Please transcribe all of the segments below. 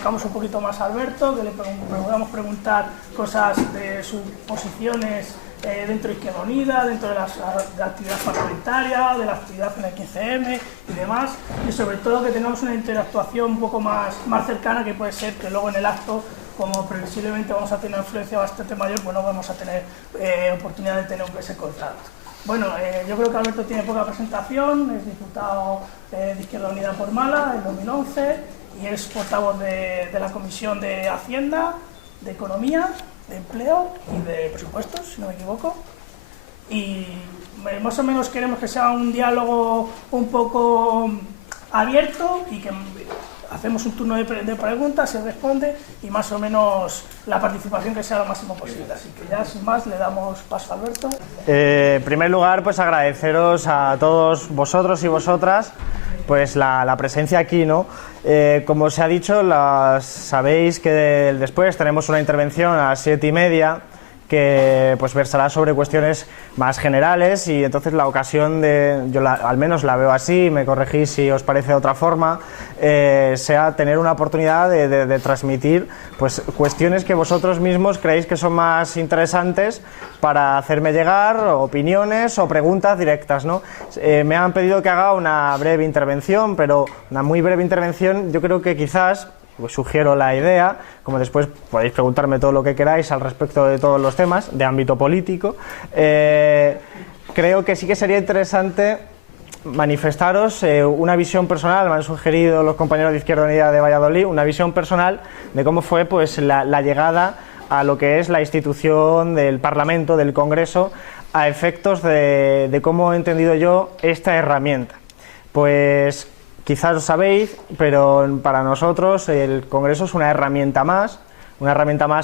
Buscamos un poquito más a Alberto, que le podamos preguntar cosas de sus posiciones dentro de Izquierda Unida, dentro de la actividad parlamentaria, de la actividad en el 15M y demás, y sobre todo que tengamos una interactuación un poco más cercana, que puede ser que luego en el acto, como previsiblemente vamos a tener una influencia bastante mayor, pues no vamos a tener oportunidad de tener ese contacto. Bueno, yo creo que Alberto tiene poca presentación, es diputado de Izquierda Unida por Málaga en 2011, y es portavoz de la Comisión de Hacienda, de Economía, de Empleo y de Presupuestos, si no me equivoco. Y más o menos queremos que sea un diálogo un poco abierto y que hacemos un turno de preguntas, se responde y más o menos la participación que sea lo máximo posible. Así que ya sin más le damos paso a Alberto. En primer lugar, pues agradeceros a todos vosotros y vosotras pues la presencia aquí, ¿no? Como se ha dicho, sabéis que después tenemos una intervención a las 7:30 que pues versará sobre cuestiones más generales, y entonces la ocasión al menos la veo así, me corregís si os parece de otra forma, sea tener una oportunidad de transmitir pues cuestiones que vosotros mismos creéis que son más interesantes para hacerme llegar opiniones o preguntas directas, ¿no? Me han pedido que haga una breve intervención, pero una muy breve intervención. Yo creo que quizás, pues sugiero la idea, como después podéis preguntarme todo lo que queráis al respecto de todos los temas de ámbito político, creo que sí que sería interesante manifestaros una visión personal. Me han sugerido los compañeros de Izquierda Unida de Valladolid una visión personal de cómo fue pues la llegada a lo que es la institución del Parlamento, del Congreso, a efectos de cómo he entendido yo esta herramienta. Pues quizás lo sabéis, pero para nosotros el Congreso es una herramienta más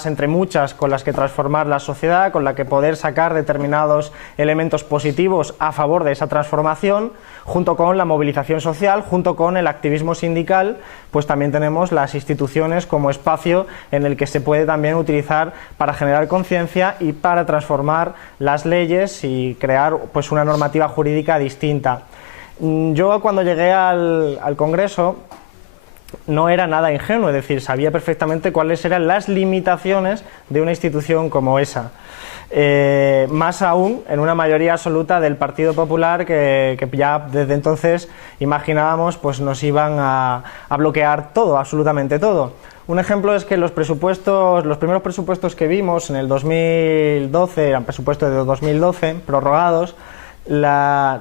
entre muchas con las que transformar la sociedad, con la que poder sacar determinados elementos positivos a favor de esa transformación, junto con la movilización social, junto con el activismo sindical. Pues también tenemos las instituciones como espacio en el que se puede también utilizar para generar conciencia y para transformar las leyes y crear pues una normativa jurídica distinta. Yo cuando llegué al Congreso no era nada ingenuo, es decir, sabía perfectamente cuáles eran las limitaciones de una institución como esa. Más aún en una mayoría absoluta del Partido Popular que ya desde entonces imaginábamos pues nos iban a bloquear todo, absolutamente todo. Un ejemplo es que los primeros presupuestos que vimos en el 2012, eran presupuestos de 2012, prorrogados.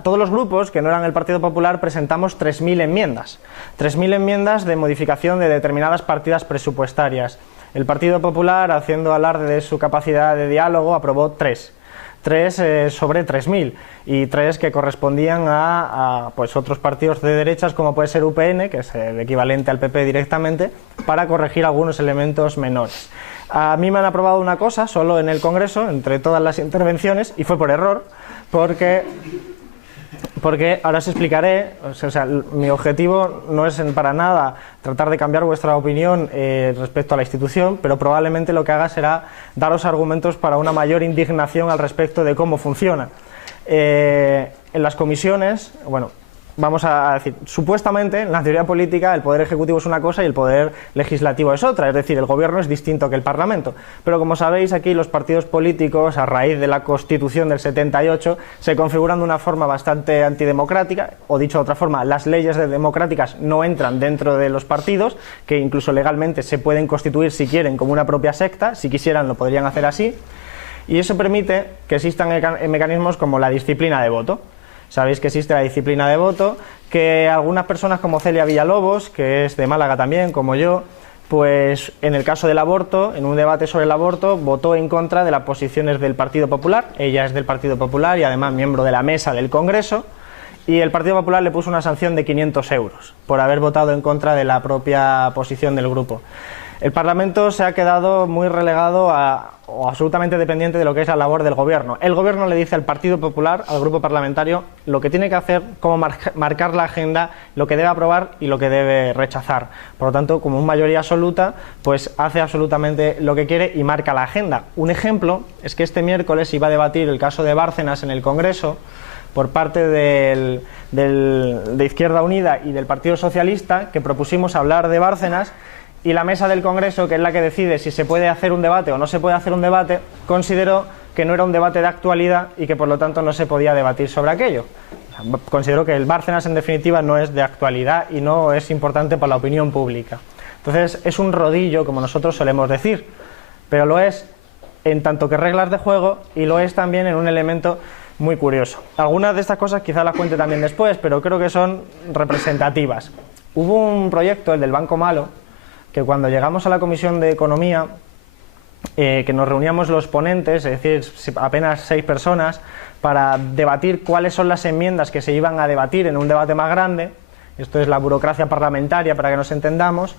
Todos los grupos que no eran el Partido Popular presentamos 3.000 enmiendas. 3.000 enmiendas de modificación de determinadas partidas presupuestarias. El Partido Popular, haciendo alarde de su capacidad de diálogo, aprobó 3 sobre 3.000, y 3 que correspondían a pues otros partidos de derechas, como puede ser UPN, que es el equivalente al PP directamente, para corregir algunos elementos menores. A mí me han aprobado una cosa solo en el Congreso, entre todas las intervenciones, y fue por error, porque ahora os explicaré. O sea, mi objetivo no es para nada tratar de cambiar vuestra opinión respecto a la institución, pero probablemente lo que haga será daros argumentos para una mayor indignación al respecto de cómo funciona. En las comisiones, bueno, vamos a decir, supuestamente en la teoría política el poder ejecutivo es una cosa y el poder legislativo es otra, es decir, el gobierno es distinto que el Parlamento, pero como sabéis aquí los partidos políticos, a raíz de la Constitución del 78, se configuran de una forma bastante antidemocrática, o dicho de otra forma, las leyes democráticas no entran dentro de los partidos, que incluso legalmente se pueden constituir si quieren como una propia secta, si quisieran lo podrían hacer así, y eso permite que existan mecanismos como la disciplina de voto. Sabéis que existe la disciplina de voto, que algunas personas como Celia Villalobos, que es de Málaga también, como yo, pues en el caso del aborto, en un debate sobre el aborto, votó en contra de las posiciones del Partido Popular. Ella es del Partido Popular y además miembro de la mesa del Congreso, y el Partido Popular le puso una sanción de 500 euros por haber votado en contra de la propia posición del grupo. El Parlamento se ha quedado muy relegado o absolutamente dependiente de lo que es la labor del Gobierno. El Gobierno le dice al Partido Popular, al grupo parlamentario, lo que tiene que hacer, cómo marcar la agenda, lo que debe aprobar y lo que debe rechazar. Por lo tanto, como una mayoría absoluta, pues hace absolutamente lo que quiere y marca la agenda. Un ejemplo es que este miércoles iba a debatir el caso de Bárcenas en el Congreso por parte de Izquierda Unida y del Partido Socialista, que propusimos hablar de Bárcenas, y la mesa del Congreso, que es la que decide si se puede hacer un debate o no se puede hacer un debate, consideró que no era un debate de actualidad y que por lo tanto no se podía debatir sobre aquello. Considero que el Bárcenas en definitiva no es de actualidad y no es importante para la opinión pública. Entonces es un rodillo, como nosotros solemos decir, pero lo es en tanto que reglas de juego y lo es también en un elemento muy curioso. Algunas de estas cosas quizá las cuente también después, pero creo que son representativas. Hubo un proyecto, el del Banco Malo, que cuando llegamos a la Comisión de Economía, que nos reuníamos los ponentes, es decir, apenas 6 personas, para debatir cuáles son las enmiendas que se iban a debatir en un debate más grande. Esto es la burocracia parlamentaria, para que nos entendamos.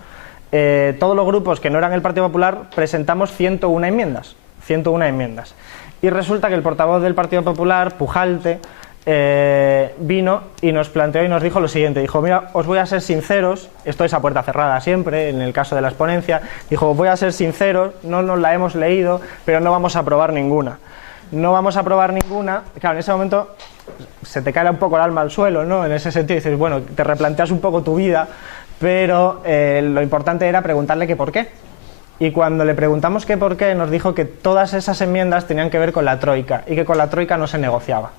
Todos los grupos que no eran el Partido Popular presentamos 101 enmiendas. Y resulta que el portavoz del Partido Popular, Pujalte, vino y nos planteó y nos dijo lo siguiente. Dijo, mira, os voy a ser sinceros, esto es a puerta cerrada siempre, en el caso de las ponencias. Dijo, voy a ser sinceros, no nos la hemos leído, pero no vamos a aprobar ninguna. No vamos a aprobar ninguna. Claro, en ese momento se te cae un poco el alma al suelo, ¿no? En ese sentido dices, bueno, te replanteas un poco tu vida, pero lo importante era preguntarle que por qué. Y cuando le preguntamos que por qué, nos dijo que todas esas enmiendas tenían que ver con la troika y que con la troika no se negociaba.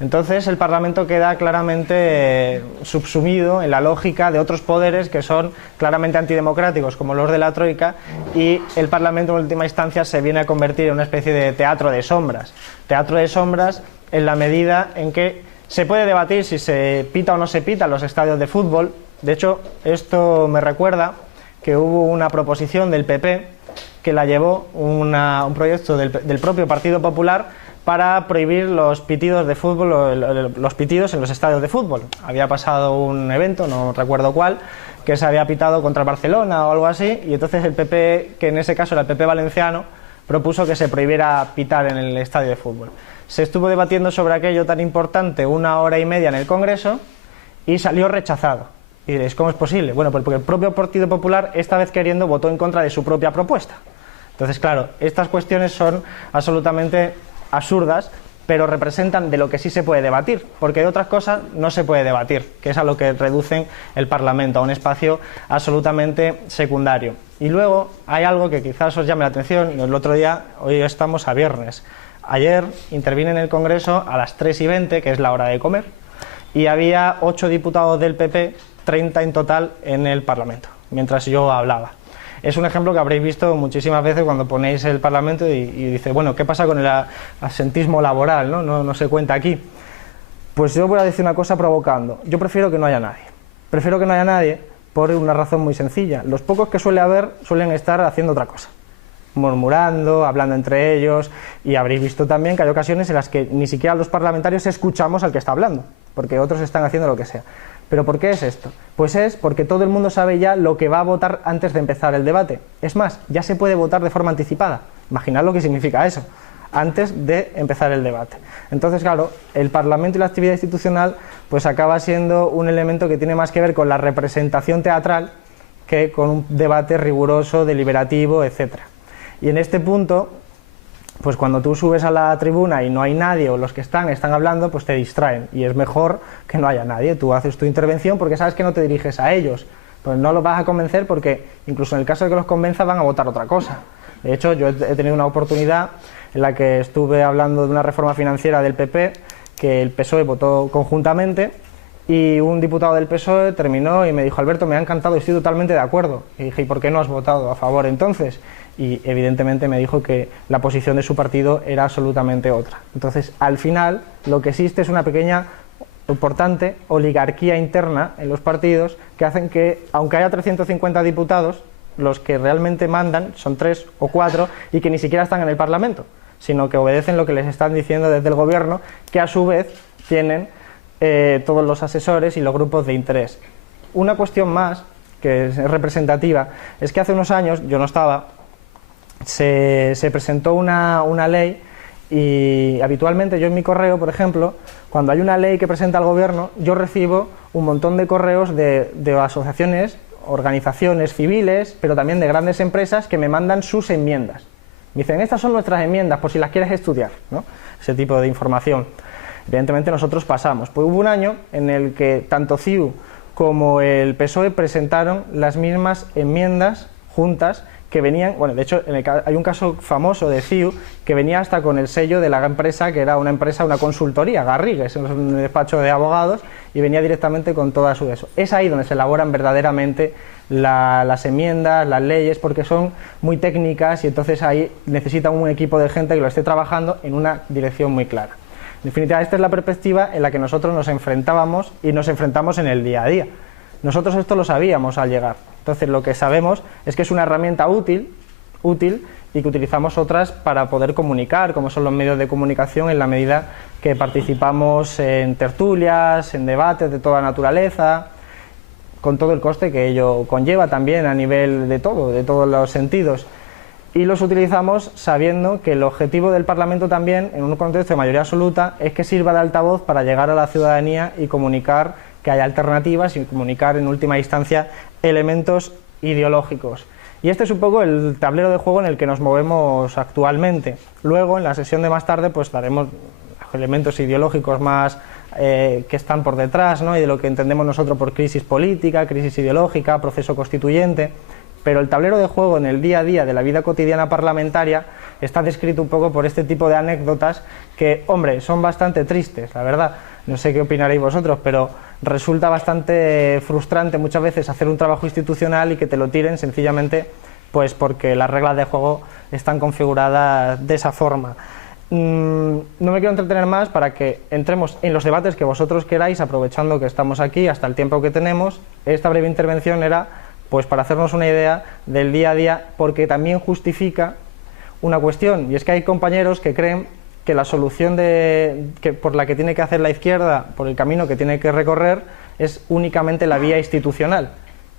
Entonces el Parlamento queda claramente subsumido en la lógica de otros poderes que son claramente antidemocráticos, como los de la troika, y el Parlamento en última instancia se viene a convertir en una especie de teatro de sombras. Teatro de sombras en la medida en que se puede debatir si se pita o no se pita en los estadios de fútbol. De hecho, esto me recuerda que hubo una proposición del PP que la llevó un proyecto del propio Partido Popular para prohibir los pitidos de fútbol, los pitidos en los estadios de fútbol. Había pasado un evento, no recuerdo cuál, que se había pitado contra el Barcelona o algo así, y entonces el PP, que en ese caso era el PP valenciano, propuso que se prohibiera pitar en el estadio de fútbol. Se estuvo debatiendo sobre aquello tan importante 1 hora y media en el Congreso y salió rechazado. Y diréis, ¿cómo es posible? Bueno, pues porque el propio Partido Popular, esta vez queriendo, votó en contra de su propia propuesta. Entonces, claro, estas cuestiones son absolutamente absurdas, pero representan de lo que sí se puede debatir, porque de otras cosas no se puede debatir, que es a lo que reducen el Parlamento, a un espacio absolutamente secundario. Y luego hay algo que quizás os llame la atención, el otro día, hoy estamos a viernes, ayer intervine en el Congreso a las 3:20, que es la hora de comer, y había 8 diputados del PP, 30 en total en el Parlamento, mientras yo hablaba. Es un ejemplo que habréis visto muchísimas veces cuando ponéis el Parlamento y dice, bueno, ¿qué pasa con el absentismo laboral? No se cuenta aquí. Pues yo voy a decir una cosa provocando. Yo prefiero que no haya nadie. Prefiero que no haya nadie por una razón muy sencilla. Los pocos que suele haber suelen estar haciendo otra cosa, murmurando, hablando entre ellos, y habréis visto también que hay ocasiones en las que ni siquiera los parlamentarios escuchamos al que está hablando, porque otros están haciendo lo que sea. ¿Pero por qué es esto? Pues es porque todo el mundo sabe ya lo que va a votar antes de empezar el debate. Es más, ya se puede votar de forma anticipada. Imaginad lo que significa eso, antes de empezar el debate. Entonces, claro, el Parlamento y la actividad institucional pues acaba siendo un elemento que tiene más que ver con la representación teatral que con un debate riguroso, deliberativo, etc. Y en este punto, pues cuando tú subes a la tribuna y no hay nadie o los que están hablando, pues te distraen y es mejor que no haya nadie. Tú haces tu intervención porque sabes que no te diriges a ellos, pues no los vas a convencer porque incluso en el caso de que los convenza van a votar otra cosa. De hecho, yo he tenido una oportunidad en la que estuve hablando de una reforma financiera del PP que el PSOE votó conjuntamente y un diputado del PSOE terminó y me dijo, Alberto, me ha encantado, estoy totalmente de acuerdo. Y dije, ¿y por qué no has votado a favor entonces? Y evidentemente me dijo que la posición de su partido era absolutamente otra. Entonces, al final, lo que existe es una pequeña, importante oligarquía interna en los partidos que hacen que, aunque haya 350 diputados, los que realmente mandan son 3 o 4 y que ni siquiera están en el Parlamento, sino que obedecen lo que les están diciendo desde el gobierno, que a su vez tienen todos los asesores y los grupos de interés. Una cuestión más, que es representativa, es que hace unos años, yo no estaba, se presentó una ley y habitualmente yo en mi correo, por ejemplo, cuando hay una ley que presenta el gobierno, yo recibo un montón de correos de asociaciones, organizaciones civiles, pero también de grandes empresas que me mandan sus enmiendas. Me dicen, estas son nuestras enmiendas, por si las quieres estudiar, ¿no? Ese tipo de información. Evidentemente nosotros pasamos. Pues hubo un año en el que tanto CIU como el PSOE presentaron las mismas enmiendas juntas que venían, bueno, de hecho hay un caso famoso de CiU que venía hasta con el sello de la empresa, que era una empresa, una consultoría, Garrigues, un despacho de abogados, y venía directamente con toda su eso. Es ahí donde se elaboran verdaderamente las enmiendas, las leyes, porque son muy técnicas y entonces ahí necesitan un equipo de gente que lo esté trabajando en una dirección muy clara. En definitiva, esta es la perspectiva en la que nosotros nos enfrentábamos y nos enfrentamos en el día a día. Nosotros esto lo sabíamos al llegar. Entonces lo que sabemos es que es una herramienta útil y que utilizamos otras para poder comunicar, como son los medios de comunicación, en la medida que participamos en tertulias, en debates de toda naturaleza, con todo el coste que ello conlleva también a nivel de todo, de todos los sentidos. Y los utilizamos sabiendo que el objetivo del Parlamento también, en un contexto de mayoría absoluta, es que sirva de altavoz para llegar a la ciudadanía y comunicar que hay alternativas y comunicar en última instancia elementos ideológicos. Y este es un poco el tablero de juego en el que nos movemos actualmente. Luego, en la sesión de más tarde, pues daremos elementos ideológicos más que están por detrás, ¿no? Y de lo que entendemos nosotros por crisis política, crisis ideológica, proceso constituyente. Pero el tablero de juego en el día a día de la vida cotidiana parlamentaria está descrito un poco por este tipo de anécdotas que, hombre, son bastante tristes, la verdad. No sé qué opinaréis vosotros, pero resulta bastante frustrante muchas veces hacer un trabajo institucional y que te lo tiren sencillamente pues porque las reglas de juego están configuradas de esa forma. No me quiero entretener más para que entremos en los debates que vosotros queráis, aprovechando que estamos aquí hasta el tiempo que tenemos. Esta breve intervención era pues para hacernos una idea del día a día, porque también justifica una cuestión, y es que hay compañeros que creen que la solución por la que tiene que hacer la izquierda, por el camino que tiene que recorrer, es únicamente la vía institucional.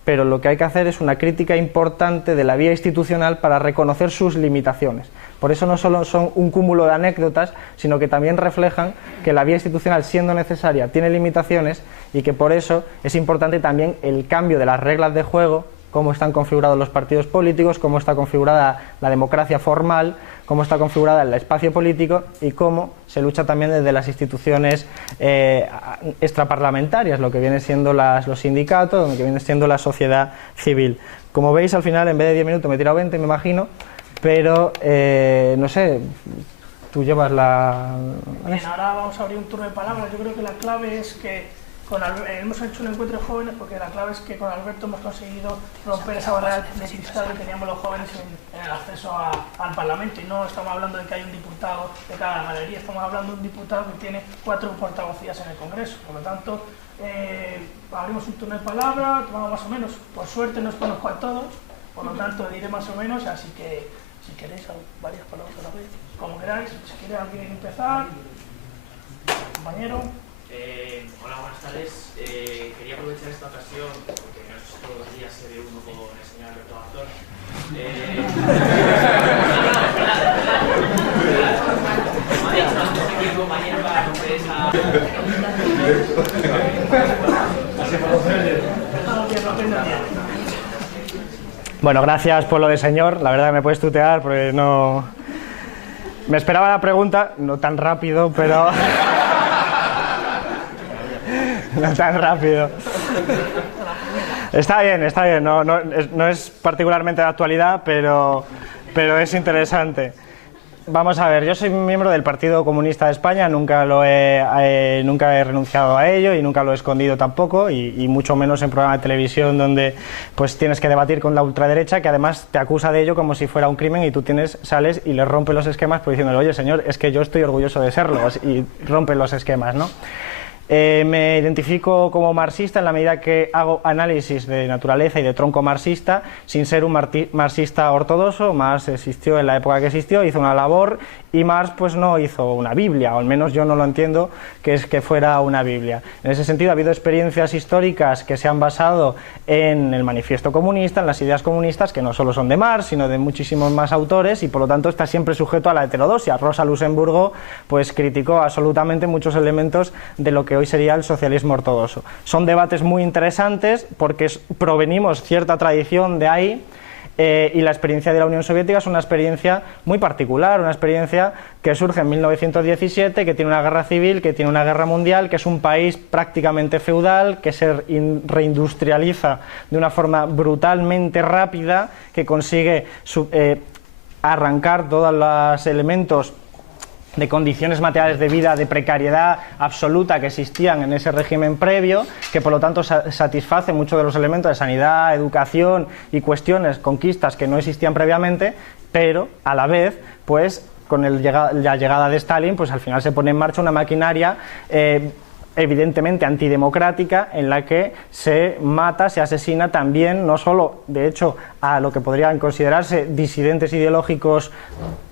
Pero lo que hay que hacer es una crítica importante de la vía institucional para reconocer sus limitaciones. Por eso no solo son un cúmulo de anécdotas, sino que también reflejan que la vía institucional, siendo necesaria, tiene limitaciones y que por eso es importante también el cambio de las reglas de juego, cómo están configurados los partidos políticos, cómo está configurada la democracia formal, cómo está configurada el espacio político y cómo se lucha también desde las instituciones extraparlamentarias, lo que vienen siendo los sindicatos, lo que viene siendo la sociedad civil. Como veis, al final, en vez de 10 minutos me he tirado 20, me imagino, pero no sé, tú llevas la... Bien, ahora vamos a abrir un turno de palabras. Yo creo que la clave es que hemos hecho un encuentro de jóvenes porque la clave es que con Alberto hemos conseguido romper esa barrera de cristal que teníamos los jóvenes en el acceso al Parlamento, y no estamos hablando de que hay un diputado de cada galería, estamos hablando de un diputado que tiene 4 portavocías en el Congreso. Por lo tanto, abrimos un turno de palabra, tomamos más o menos, por suerte no os conozco a todos, por lo tanto diré más o menos, así que si queréis varias palabras a la vez, como queráis. Si quiere alguien empezar, compañero. Hola, buenas tardes. Quería aprovechar esta ocasión, porque no es todos los días se ve uno con el señor Alberto Garzón. Me ha dicho antes aquí el compañero para romper esa... Bueno, gracias por lo de señor. La verdad me puedes tutear porque no... Me esperaba la pregunta, no tan rápido, pero... No tan rápido. Está bien, no es particularmente de actualidad, pero es interesante. Vamos a ver, yo soy miembro del Partido Comunista de España, nunca he renunciado a ello y nunca lo he escondido tampoco, y mucho menos en programas de televisión donde pues tienes que debatir con la ultraderecha, que además te acusa de ello como si fuera un crimen, y tú sales y les rompes los esquemas pues diciéndole, oye señor, es que yo estoy orgulloso de serlo, y rompes los esquemas, ¿no? Me identifico como marxista en la medida que hago análisis de naturaleza y de tronco marxista sin ser un marxista ortodoxo. Marx existió en la época que existió, hizo una labor, y Marx pues no hizo una Biblia, o al menos yo no lo entiendo que fuera una Biblia. En ese sentido ha habido experiencias históricas que se han basado en el manifiesto comunista, en las ideas comunistas, que no solo son de Marx, sino de muchísimos más autores, y por lo tanto está siempre sujeto a la heterodoxia. Rosa Luxemburgo pues criticó absolutamente muchos elementos de lo que hoy sería el socialismo ortodoxo. Son debates muy interesantes porque provenimos cierta tradición de ahí, y la experiencia de la Unión Soviética es una experiencia muy particular, una experiencia que surge en 1917, que tiene una guerra civil, que tiene una guerra mundial, que es un país prácticamente feudal, que se reindustrializa de una forma brutalmente rápida, que consigue arrancar todos los elementos de condiciones materiales de vida, de precariedad absoluta que existían en ese régimen previo, que por lo tanto satisface muchos de los elementos de sanidad, educación y cuestiones, conquistas que no existían previamente, pero a la vez, pues con la llegada de Stalin, pues al final se pone en marcha una maquinaria evidentemente antidemocrática, en la que se mata, se asesina también, no solo, de hecho, a lo que podrían considerarse disidentes ideológicos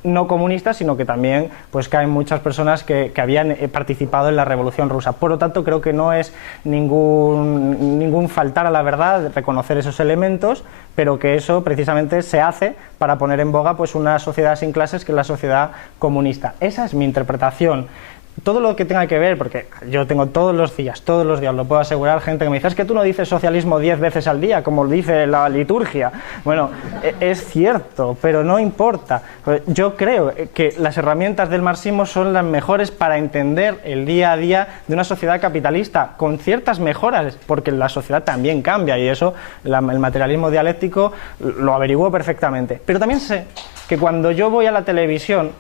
no comunistas, sino que también pues caen muchas personas que habían participado en la Revolución Rusa. Por lo tanto, creo que no es ningún faltar a la verdad reconocer esos elementos, pero que eso precisamente se hace para poner en boga pues una sociedad sin clases, que es la sociedad comunista. Esa es mi interpretación. Todo lo que tenga que ver, porque yo tengo todos los días, lo puedo asegurar, gente que me dice, es que tú no dices socialismo 10 veces al día, como dice la liturgia. Bueno, es cierto, pero no importa. Yo creo que las herramientas del marxismo son las mejores para entender el día a día de una sociedad capitalista, con ciertas mejoras, porque la sociedad también cambia, y eso el materialismo dialéctico lo averiguó perfectamente. Pero también sé que cuando yo voy a la televisión,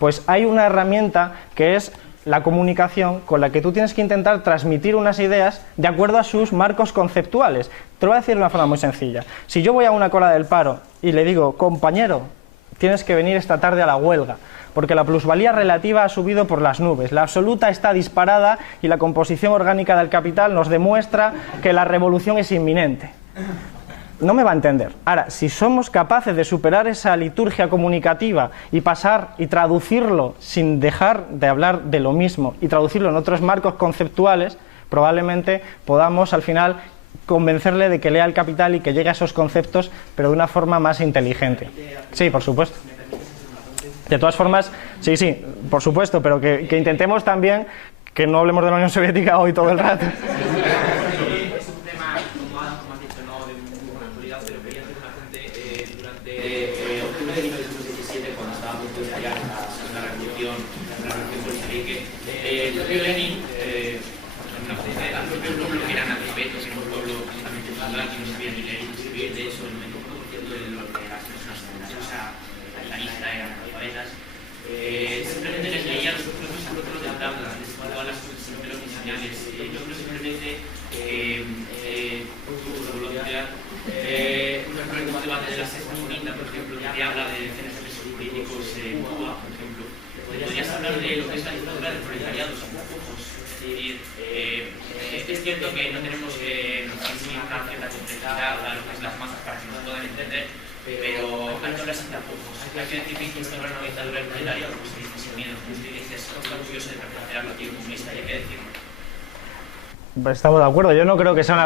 pues hay una herramienta que es la comunicación, con la que tú tienes que intentar transmitir unas ideas de acuerdo a sus marcos conceptuales. Te lo voy a decir de una forma muy sencilla. Si yo voy a una cola del paro y le digo, compañero, tienes que venir esta tarde a la huelga, porque la plusvalía relativa ha subido por las nubes, la absoluta está disparada y la composición orgánica del capital nos demuestra que la revolución es inminente. No me va a entender. Ahora, si somos capaces de superar esa liturgia comunicativa y pasar y traducirlo sin dejar de hablar de lo mismo y traducirlo en otros marcos conceptuales, probablemente podamos al final convencerle de que lea El Capital y que llegue a esos conceptos, pero de una forma más inteligente. Sí, por supuesto. De todas formas, sí, por supuesto, pero que intentemos también que no hablemos de la Unión Soviética hoy todo el rato. El propio Lenin, al propio pueblo que era analfabeto, que era un pueblo completamente rural, que no sabía ni leer ni escribir, de eso el 90% de las personas en la lista eran analfabetas, simplemente les leía los otros de tabla, les mandaba las símbolos y señales. Yo creo simplemente un debate de la sexta unida, por ejemplo, que habla de centros políticos en Cuba, por ejemplo. Podrías hablar de lo que es la dictadura del proletariado, son pocos. Es decir, es cierto que no tenemos una cierta complejidad a lo que es las masas para que nos puedan entender, pero hay que hablar sin tapujos. Hay que decir que instaurar una dictadura del proletariado, pues se dice sin miedo. Usted dice, está orgulloso de pertenecer al partido comunista, y hay que decirlo. Estamos de acuerdo. Yo no creo que sea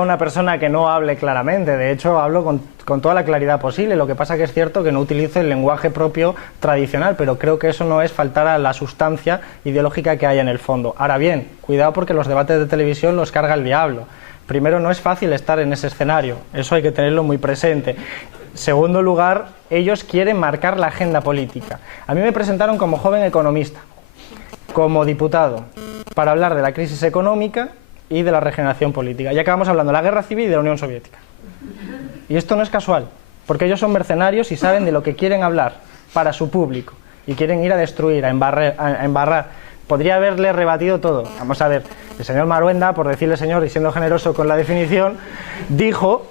una persona que no hable claramente. De hecho, hablo con toda la claridad posible. Lo que pasa que es cierto que no utilizo el lenguaje propio tradicional, pero creo que eso no es faltar a la sustancia ideológica que hay en el fondo. Ahora bien, cuidado, porque los debates de televisión los carga el diablo. Primero, no es fácil estar en ese escenario. Eso hay que tenerlo muy presente. Segundo lugar, ellos quieren marcar la agenda política. A mí me presentaron como joven economista, como diputado, para hablar de la crisis económica y de la regeneración política. Y acabamos hablando de la guerra civil y de la Unión Soviética. Y esto no es casual, porque ellos son mercenarios y saben de lo que quieren hablar para su público. Y quieren ir a destruir, a embarrar. Podría haberle rebatido todo. Vamos a ver, el señor Maruenda, por decirle señor y siendo generoso con la definición, dijo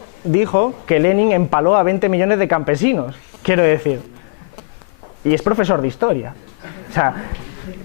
que Lenin empaló a 20 millones de campesinos. Quiero decir, y es profesor de historia. O sea,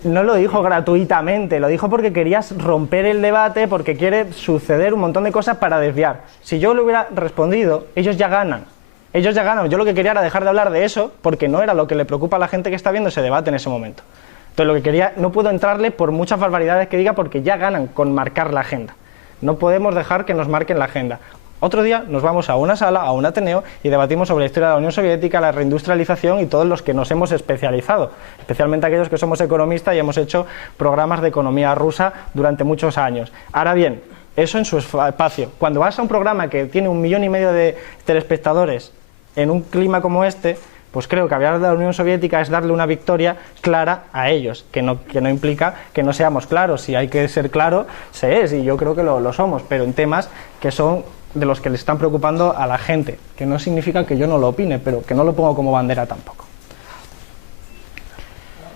no lo dijo gratuitamente, lo dijo porque querías romper el debate, porque quiere suceder un montón de cosas para desviar. Si yo le hubiera respondido, ellos ya ganan. Ellos ya ganan. Yo lo que quería era dejar de hablar de eso, porque no era lo que le preocupa a la gente que está viendo ese debate en ese momento. Entonces lo que quería, no puedo entrarle por muchas barbaridades que diga, porque ya ganan con marcar la agenda. No podemos dejar que nos marquen la agenda. Otro día nos vamos a una sala, a un Ateneo, y debatimos sobre la historia de la Unión Soviética, la reindustrialización y todos los que nos hemos especializado, especialmente aquellos que somos economistas y hemos hecho programas de economía rusa durante muchos años. Ahora bien, eso en su espacio. Cuando vas a un programa que tiene 1,5 millones de telespectadores en un clima como este, pues creo que hablar de la Unión Soviética es darle una victoria clara a ellos, que no implica que no seamos claros. Si hay que ser claro, se es, y yo creo que lo somos, pero en temas que son de los que le están preocupando a la gente, que no significa que yo no lo opine, pero que no lo pongo como bandera tampoco.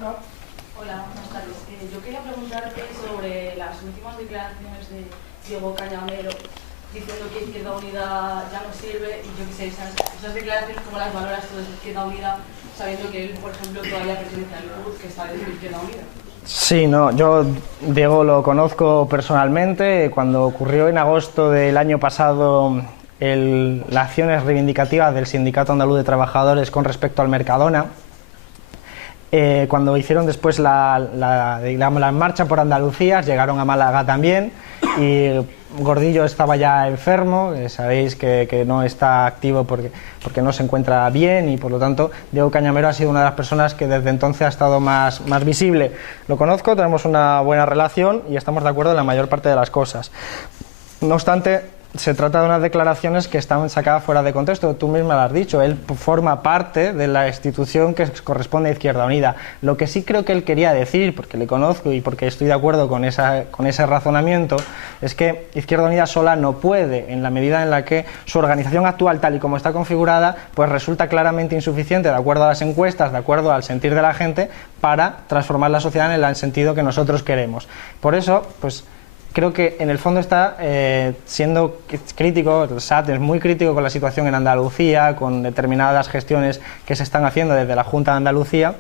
Hola, buenas tardes. Yo quería preguntarte sobre las últimas declaraciones de Diego Cañamero diciendo que Izquierda Unida ya no sirve, y yo quisiera esas declaraciones, ¿cómo las valoras tú desde Izquierda Unida, sabiendo que él, por ejemplo, todavía pertenece al CUT, que está dentro de Izquierda Unida? Sí, no, yo Diego lo conozco personalmente. Cuando ocurrió en agosto del año pasado las acciones reivindicativas del Sindicato Andaluz de Trabajadores con respecto al Mercadona, cuando hicieron después la marcha por Andalucía, llegaron a Málaga también, y Gordillo estaba ya enfermo, sabéis que no está activo porque no se encuentra bien, y por lo tanto Diego Cañamero ha sido una de las personas que desde entonces ha estado más visible. Lo conozco, tenemos una buena relación y estamos de acuerdo en la mayor parte de las cosas. No obstante, se trata de unas declaraciones que están sacadas fuera de contexto. Tú misma lo has dicho, él forma parte de la institución que corresponde a Izquierda Unida. Lo que sí creo que él quería decir, porque le conozco y porque estoy de acuerdo con ese razonamiento, es que Izquierda Unida sola no puede, en la medida en la que su organización actual, tal y como está configurada, pues resulta claramente insuficiente, de acuerdo a las encuestas, de acuerdo al sentir de la gente, para transformar la sociedad en el sentido que nosotros queremos. Por eso, pues creo que en el fondo está siendo crítico, el SAT es muy crítico con la situación en Andalucía, con determinadas gestiones que se están haciendo desde la Junta de Andalucía.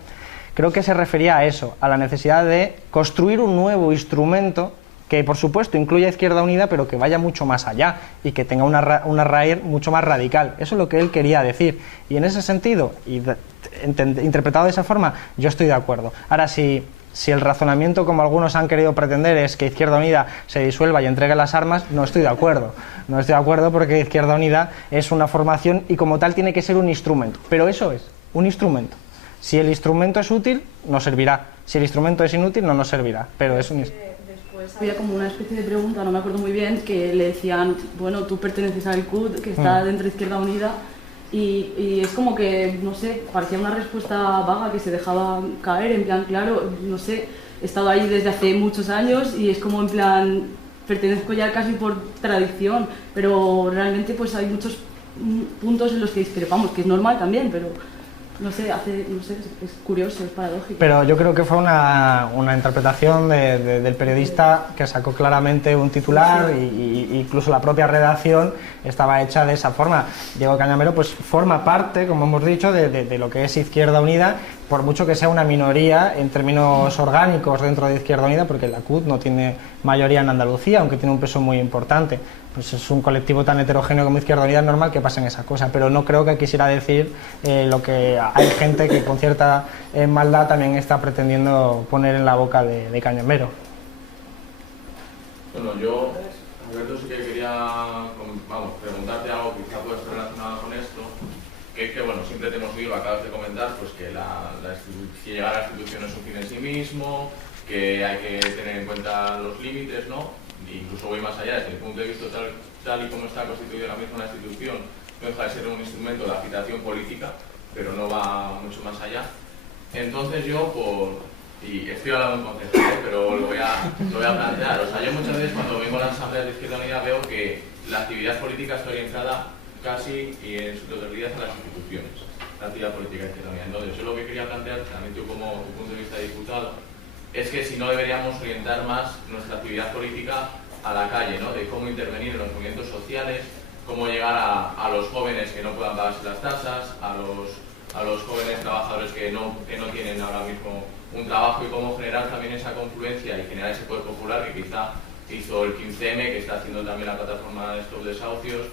Creo que se refería a eso, a la necesidad de construir un nuevo instrumento que, por supuesto, incluya Izquierda Unida, pero que vaya mucho más allá y que tenga una raíz mucho más radical. Eso es lo que él quería decir. Y en ese sentido, y interpretado de esa forma, yo estoy de acuerdo. Ahora, si el razonamiento, como algunos han querido pretender, es que Izquierda Unida se disuelva y entregue las armas, no estoy de acuerdo. No estoy de acuerdo porque Izquierda Unida es una formación y como tal tiene que ser un instrumento. Pero eso es, un instrumento. Si el instrumento es útil, nos servirá. Si el instrumento es inútil, no nos servirá. Pero es un instrumento. Después había como una especie de pregunta, no me acuerdo muy bien, que le decían, bueno, tú perteneces al CUT, que está dentro de Izquierda Unida, y es como que, no sé, parecía una respuesta vaga que se dejaba caer, en plan, claro, no sé, he estado ahí desde hace muchos años y es como en plan, pertenezco ya casi por tradición, pero realmente pues hay muchos puntos en los que discrepamos, que es normal también, pero no sé, es curioso, es paradójico. Pero yo creo que fue una interpretación del periodista que sacó claramente un titular, y incluso la propia redacción estaba hecha de esa forma. Diego Cañamero pues forma parte, como hemos dicho, de lo que es Izquierda Unida, por mucho que sea una minoría en términos orgánicos dentro de Izquierda Unida, porque la CUT no tiene mayoría en Andalucía, aunque tiene un peso muy importante. Pues es un colectivo tan heterogéneo como Izquierda Unida, es normal que pasen esas cosas, pero no creo que quisiera decir lo que hay gente que con cierta maldad también está pretendiendo poner en la boca de Cañamero. Bueno, yo, Alberto, sí que quería preguntarte algo quizá puede estar relacionado con esto, que es que, bueno, siempre te hemos oído, lo acabas de comentar, pues que si llegar a la institución es un fin en sí mismo, que hay que tener en cuenta los límites, ¿no? Incluso voy más allá, desde el punto de vista tal y como está constituida ahora mismo la institución, no deja de ser un instrumento de agitación política, pero no va mucho más allá. Entonces yo, y estoy hablando en concejal, pero lo voy a plantear. O sea, yo muchas veces cuando vengo a las asambleas de Izquierda Unida veo que la actividad política está orientada casi y en su totalidad a las instituciones, la actividad política de Izquierda Unida. Entonces yo lo que quería plantear, también tú como tu punto de vista de diputado, es que si no deberíamos orientar más nuestra actividad política a la calle, ¿no? De cómo intervenir en los movimientos sociales, cómo llegar a los jóvenes que no puedan pagarse las tasas, a los jóvenes trabajadores que no tienen ahora mismo un trabajo, y cómo generar también esa confluencia y generar ese poder popular que quizá hizo el 15M, que está haciendo también la plataforma de Stop Desahucios,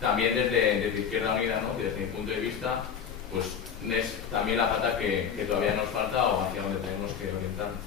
también desde Izquierda Unida, ¿no? Que desde mi punto de vista, pues es también la pata que todavía nos falta o hacia donde tenemos que orientarnos.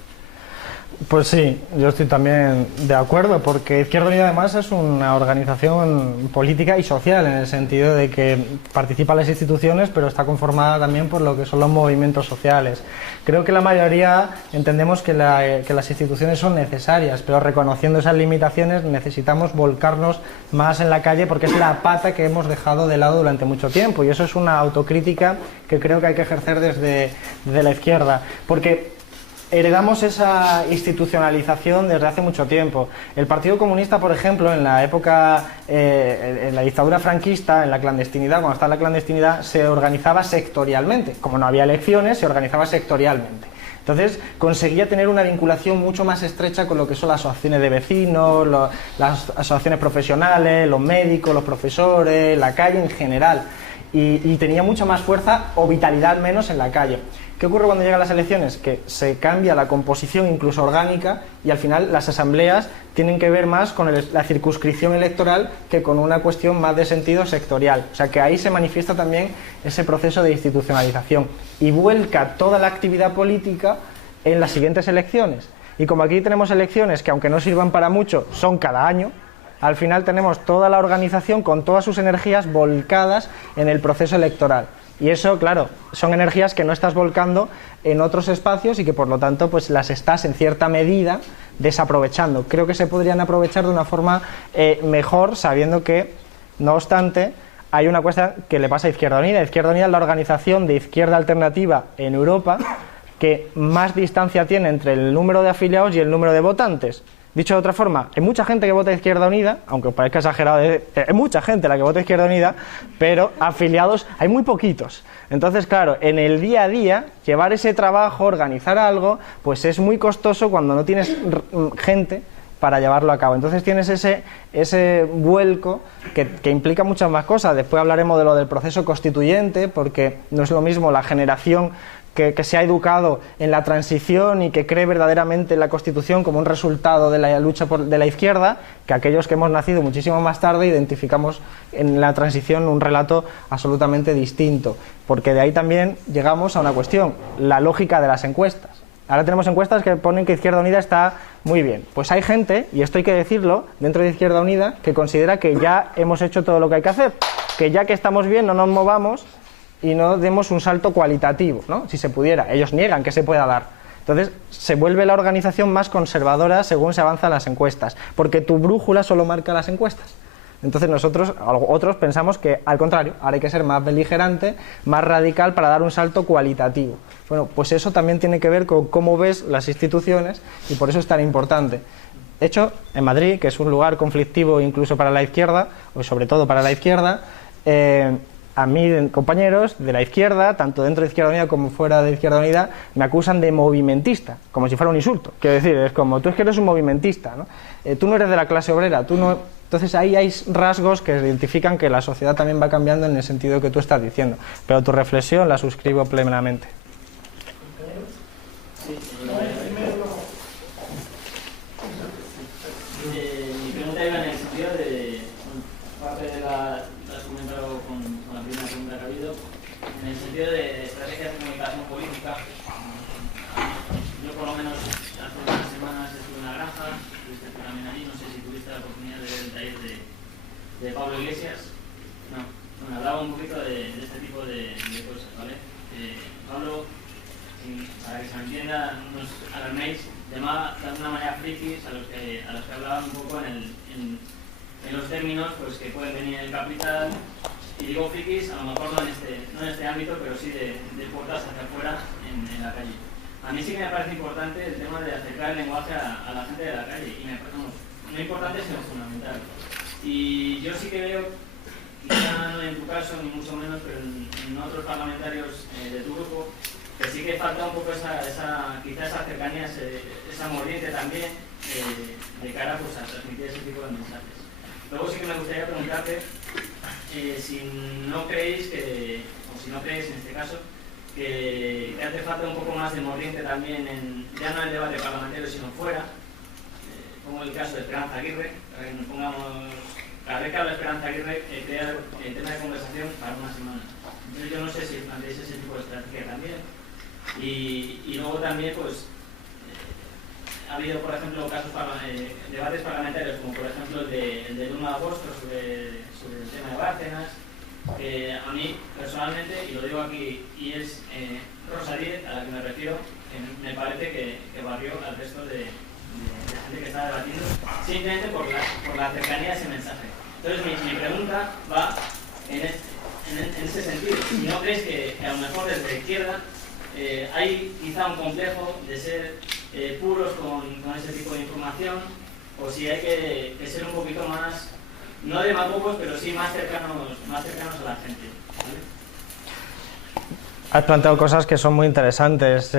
Pues sí, yo estoy también de acuerdo, porque Izquierda Unida además es una organización política y social, en el sentido de que participa en las instituciones, pero está conformada también por lo que son los movimientos sociales. Creo que la mayoría entendemos que las instituciones son necesarias, pero reconociendo esas limitaciones necesitamos volcarnos más en la calle, porque es la pata que hemos dejado de lado durante mucho tiempo, y eso es una autocrítica que creo que hay que ejercer desde la izquierda, porque heredamos esa institucionalización desde hace mucho tiempo. El Partido Comunista, por ejemplo, en la época, en la dictadura franquista, en la clandestinidad, cuando estaba en la clandestinidad, se organizaba sectorialmente. Como no había elecciones, se organizaba sectorialmente. Entonces conseguía tener una vinculación mucho más estrecha con lo que son las asociaciones de vecinos, las asociaciones profesionales, los médicos, los profesores, la calle en general. Y tenía mucha más fuerza o vitalidad al menos en la calle. ¿Qué ocurre cuando llegan las elecciones? Que se cambia la composición incluso orgánica y al final las asambleas tienen que ver más con la circunscripción electoral que con una cuestión más de sentido sectorial. O sea que ahí se manifiesta también ese proceso de institucionalización y vuelca toda la actividad política en las siguientes elecciones. Y como aquí tenemos elecciones que aunque no sirvan para mucho son cada año, al final tenemos toda la organización con todas sus energías volcadas en el proceso electoral. Y eso, claro, son energías que no estás volcando en otros espacios y que por lo tanto pues las estás en cierta medida desaprovechando. Creo que se podrían aprovechar de una forma mejor, sabiendo que, no obstante, hay una cuestión que le pasa a Izquierda Unida. Izquierda Unida es la organización de izquierda alternativa en Europa que más distancia tiene entre el número de afiliados y el número de votantes. Dicho de otra forma, hay mucha gente que vota Izquierda Unida, aunque os parezca exagerado, hay mucha gente la que vota Izquierda Unida, pero afiliados hay muy poquitos. Entonces, claro, en el día a día, llevar ese trabajo, organizar algo, pues es muy costoso cuando no tienes gente para llevarlo a cabo. Entonces tienes ese vuelco que implica muchas más cosas. Después hablaremos de lo del proceso constituyente, porque no es lo mismo la generación que se ha educado en la transición y que cree verdaderamente en la Constitución como un resultado de la lucha de la izquierda, que aquellos que hemos nacido muchísimo más tarde identificamos en la transición un relato absolutamente distinto, porque de ahí también llegamos a una cuestión, la lógica de las encuestas. Ahora tenemos encuestas que ponen que Izquierda Unida está muy bien. Pues hay gente, y esto hay que decirlo, dentro de Izquierda Unida, que considera que ya hemos hecho todo lo que hay que hacer, que ya que estamos bien no nos movamos y no demos un salto cualitativo, ¿no? Si se pudiera. Ellos niegan que se pueda dar. Entonces se vuelve la organización más conservadora según se avanzan las encuestas, porque tu brújula solo marca las encuestas. Entonces nosotros, otros pensamos que al contrario, ahora hay que ser más beligerante, más radical para dar un salto cualitativo. Bueno, pues eso también tiene que ver con cómo ves las instituciones y por eso es tan importante. De hecho, en Madrid, que es un lugar conflictivo incluso para la izquierda, o sobre todo para la izquierda, a mí, compañeros de la izquierda, tanto dentro de Izquierda Unida como fuera de Izquierda Unida, me acusan de movimentista, como si fuera un insulto. Quiero decir, es como, tú es que eres un movimentista, ¿no? Tú no eres de la clase obrera, tú no... Entonces ahí hay rasgos que identifican que la sociedad también va cambiando en el sentido que tú estás diciendo. Pero tu reflexión la suscribo plenamente. Mi pregunta iba en el sentido de, parte de la has comentado con la primera pregunta que ha habido, en el sentido de estrategias de comunicación política. Yo por lo menos hace unas semanas estuve en una granja, estuviste también allí, no sé si tuviste la oportunidad de ver el taller de Pablo Iglesias. No, bueno, hablaba un poquito de este tipo de cosas, ¿vale? Pablo, para que se me entienda, unos alarméis, llamaba de alguna manera frikis a los que hablaban un poco en los términos pues, que pueden venir en el capital, y digo frikis, a lo mejor no en este ámbito, pero sí de puertas hacia afuera en la calle. A mí sí que me parece importante el tema de acercar el lenguaje a la gente de la calle, y me parece no importante sino fundamental. Y yo sí que veo, quizá no en tu caso ni mucho menos, pero en otros parlamentarios de tu grupo, que sí que falta un poco quizá esa cercanía, esa mordiente también de cara pues, a transmitir ese tipo de mensajes. Luego sí que me gustaría preguntarte si no creéis o si no creéis en este caso, que hace falta un poco más de mordiente también, ya no en el debate parlamentario, sino fuera, como el caso de Esperanza Aguirre, para que nos pongamos, cada vez que habla Esperanza Aguirre, crea el tema de conversación para una semana. Entonces yo no sé si planteáis ese tipo de estrategia también. Y luego también, pues, ha habido, por ejemplo, debates parlamentarios, como por ejemplo el del 1 de agosto sobre el tema de Bárcenas, que a mí personalmente, y lo digo aquí, y es Rosa Díez, a la que me refiero, me parece que barrió al resto de gente que está debatiendo, simplemente por la cercanía de ese mensaje. Entonces mi pregunta va en ese sentido. Si no crees que a lo mejor desde la izquierda hay quizá un complejo de ser puros con ese tipo de información, o si hay que ser un poquito más, no demagogos, pero sí más cercanos a la gente, ¿vale? Has planteado cosas que son muy interesantes.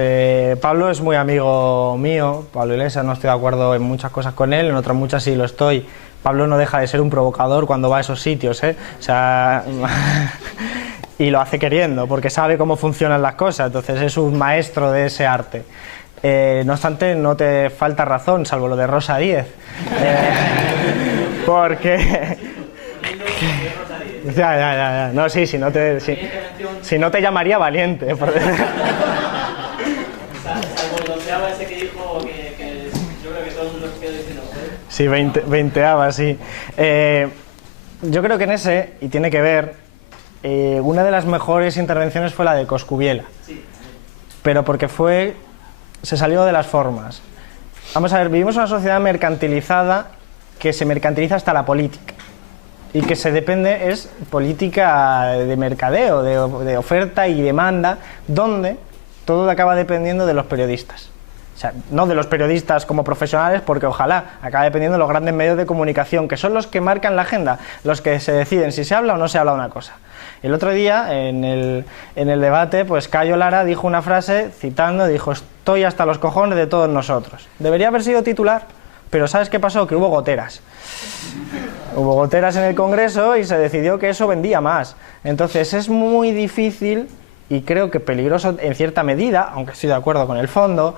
Pablo es muy amigo mío, Pablo Iglesias, no estoy de acuerdo en muchas cosas con él, en otras muchas sí lo estoy. Pablo no deja de ser un provocador cuando va a esos sitios, ¿eh? O sea, y lo hace queriendo, porque sabe cómo funcionan las cosas, entonces es un maestro de ese arte. No obstante, no te falta razón, salvo lo de Rosa Díez. Porque... Ya. No, sí, si no te llamaría valiente. Salvo el onceava ese que dijo que yo creo que todo el mundo se quedó diciendo, ¿eh? Sí, veinteava, sí. Yo creo que en ese, y tiene que ver, una de las mejores intervenciones fue la de Coscubiela. Sí. Pero porque se salió de las formas. Vamos a ver, vivimos en una sociedad mercantilizada que se mercantiliza hasta la política. Y que es política de mercadeo, de oferta y demanda, donde todo acaba dependiendo de los periodistas. O sea, no de los periodistas como profesionales, porque ojalá acaba dependiendo de los grandes medios de comunicación, que son los que marcan la agenda, los que se deciden si se habla o no se habla una cosa. El otro día, en el debate, pues Cayo Lara dijo una frase, dijo: estoy hasta los cojones de todos nosotros. Debería haber sido titular, pero ¿sabes qué pasó? Que hubo goteras. Hubo goteras en el Congreso y se decidió que eso vendía más. Entonces es muy difícil y creo que peligroso en cierta medida, aunque estoy de acuerdo con el fondo,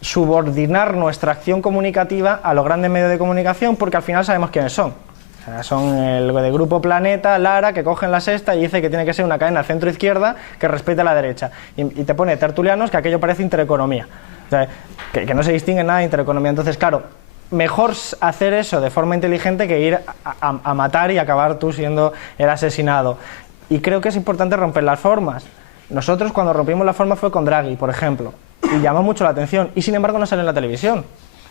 subordinar nuestra acción comunicativa a los grandes medios de comunicación, porque al final sabemos quiénes son. O sea, son el de Grupo Planeta, Lara, que cogen la sexta y dice que tiene que ser una cadena centro-izquierda que respete a la derecha. Y te pone tertulianos que aquello parece intereconomía. O sea, que no se distingue nada de intereconomía. Entonces, claro, mejor hacer eso de forma inteligente que ir a matar y acabar tú siendo el asesinado. Y creo que es importante romper las formas. Nosotros cuando rompimos las formas fue con Draghi, por ejemplo, y llamó mucho la atención, y sin embargo no sale en la televisión.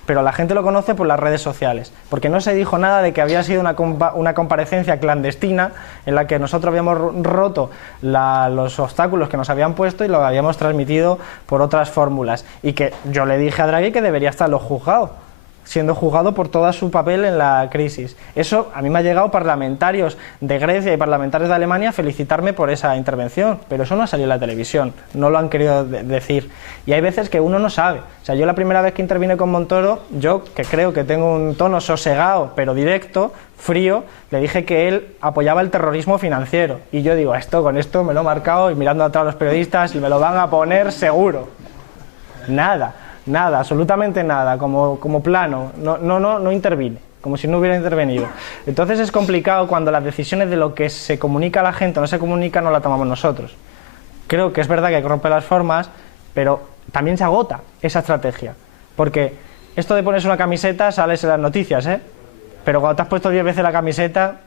Pero la gente lo conoce por las redes sociales, porque no se dijo nada de que había sido una comparecencia clandestina en la que nosotros habíamos roto los obstáculos que nos habían puesto y lo habíamos transmitido por otras fórmulas. Y que yo le dije a Draghi que debería estarlo juzgado, siendo juzgado por todo su papel en la crisis. Eso, a mí me ha llegado parlamentarios de Grecia y parlamentarios de Alemania a felicitarme por esa intervención, pero eso no ha salido en la televisión, no lo han querido decir. Y hay veces que uno no sabe. O sea, yo la primera vez que intervine con Montoro, yo, que creo que tengo un tono sosegado, pero directo, frío, le dije que él apoyaba el terrorismo financiero. Y yo digo, con esto me lo he marcado, y mirando atrás a los periodistas, y me lo van a poner seguro. Nada, absolutamente nada, como plano, no intervine, como si no hubiera intervenido. Entonces es complicado cuando las decisiones de lo que se comunica a la gente o no se comunica no la tomamos nosotros. Creo que es verdad que hay que romper las formas, pero también se agota esa estrategia, porque esto de ponerse una camiseta sales en las noticias, pero cuando te has puesto 10 veces la camiseta,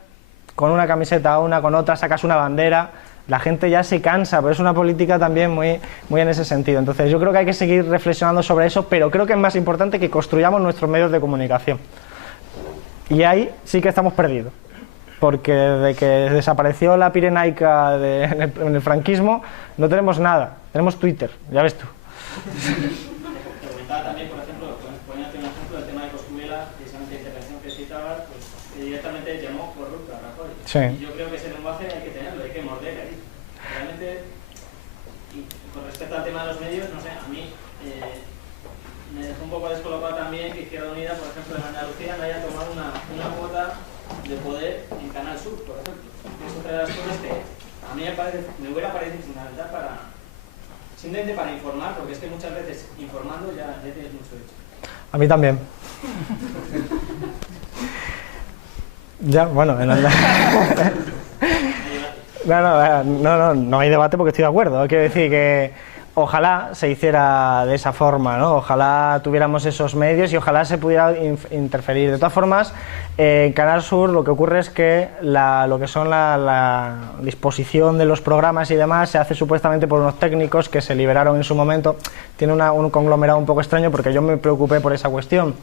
con una camiseta una, con otra, sacas una bandera, la gente ya se cansa, pero es una política también muy en ese sentido. Entonces yo creo que hay que seguir reflexionando sobre eso, pero creo que es más importante que construyamos nuestros medios de comunicación. Y ahí sí que estamos perdidos, porque desde que desapareció la pirenaica en el franquismo no tenemos nada, tenemos Twitter, ya ves tú. Comentaba también, por ejemplo, poniéndote un ejemplo, el tema de Coscubiela, precisamente la intervención que citabas, pues directamente llamó corrupto a Rajoy. Sí. Y yo creo que ese lenguaje hay que tenerlo, hay que morder ahí. Realmente, y con respecto al tema de los medios, no sé, a mí me dejó un poco descolocado también que Izquierda Unida, por ejemplo, en Andalucía no haya tomado una cuota de poder en Canal Sur, por ejemplo. Es otra de las cosas que a mí me hubiera parecido fundamental simplemente para informar, porque es que muchas veces informando ya tienes mucho hecho. A mí también. Ya, bueno, no hay debate porque estoy de acuerdo. Quiero decir que Ojalá se hiciera de esa forma, ¿no? Ojalá tuviéramos esos medios y ojalá se pudiera interferir. De todas formas, en Canal Sur lo que ocurre es que lo que son la disposición de los programas y demás se hace supuestamente por unos técnicos que se liberaron en su momento. Tiene un conglomerado un poco extraño porque yo me preocupé por esa cuestión.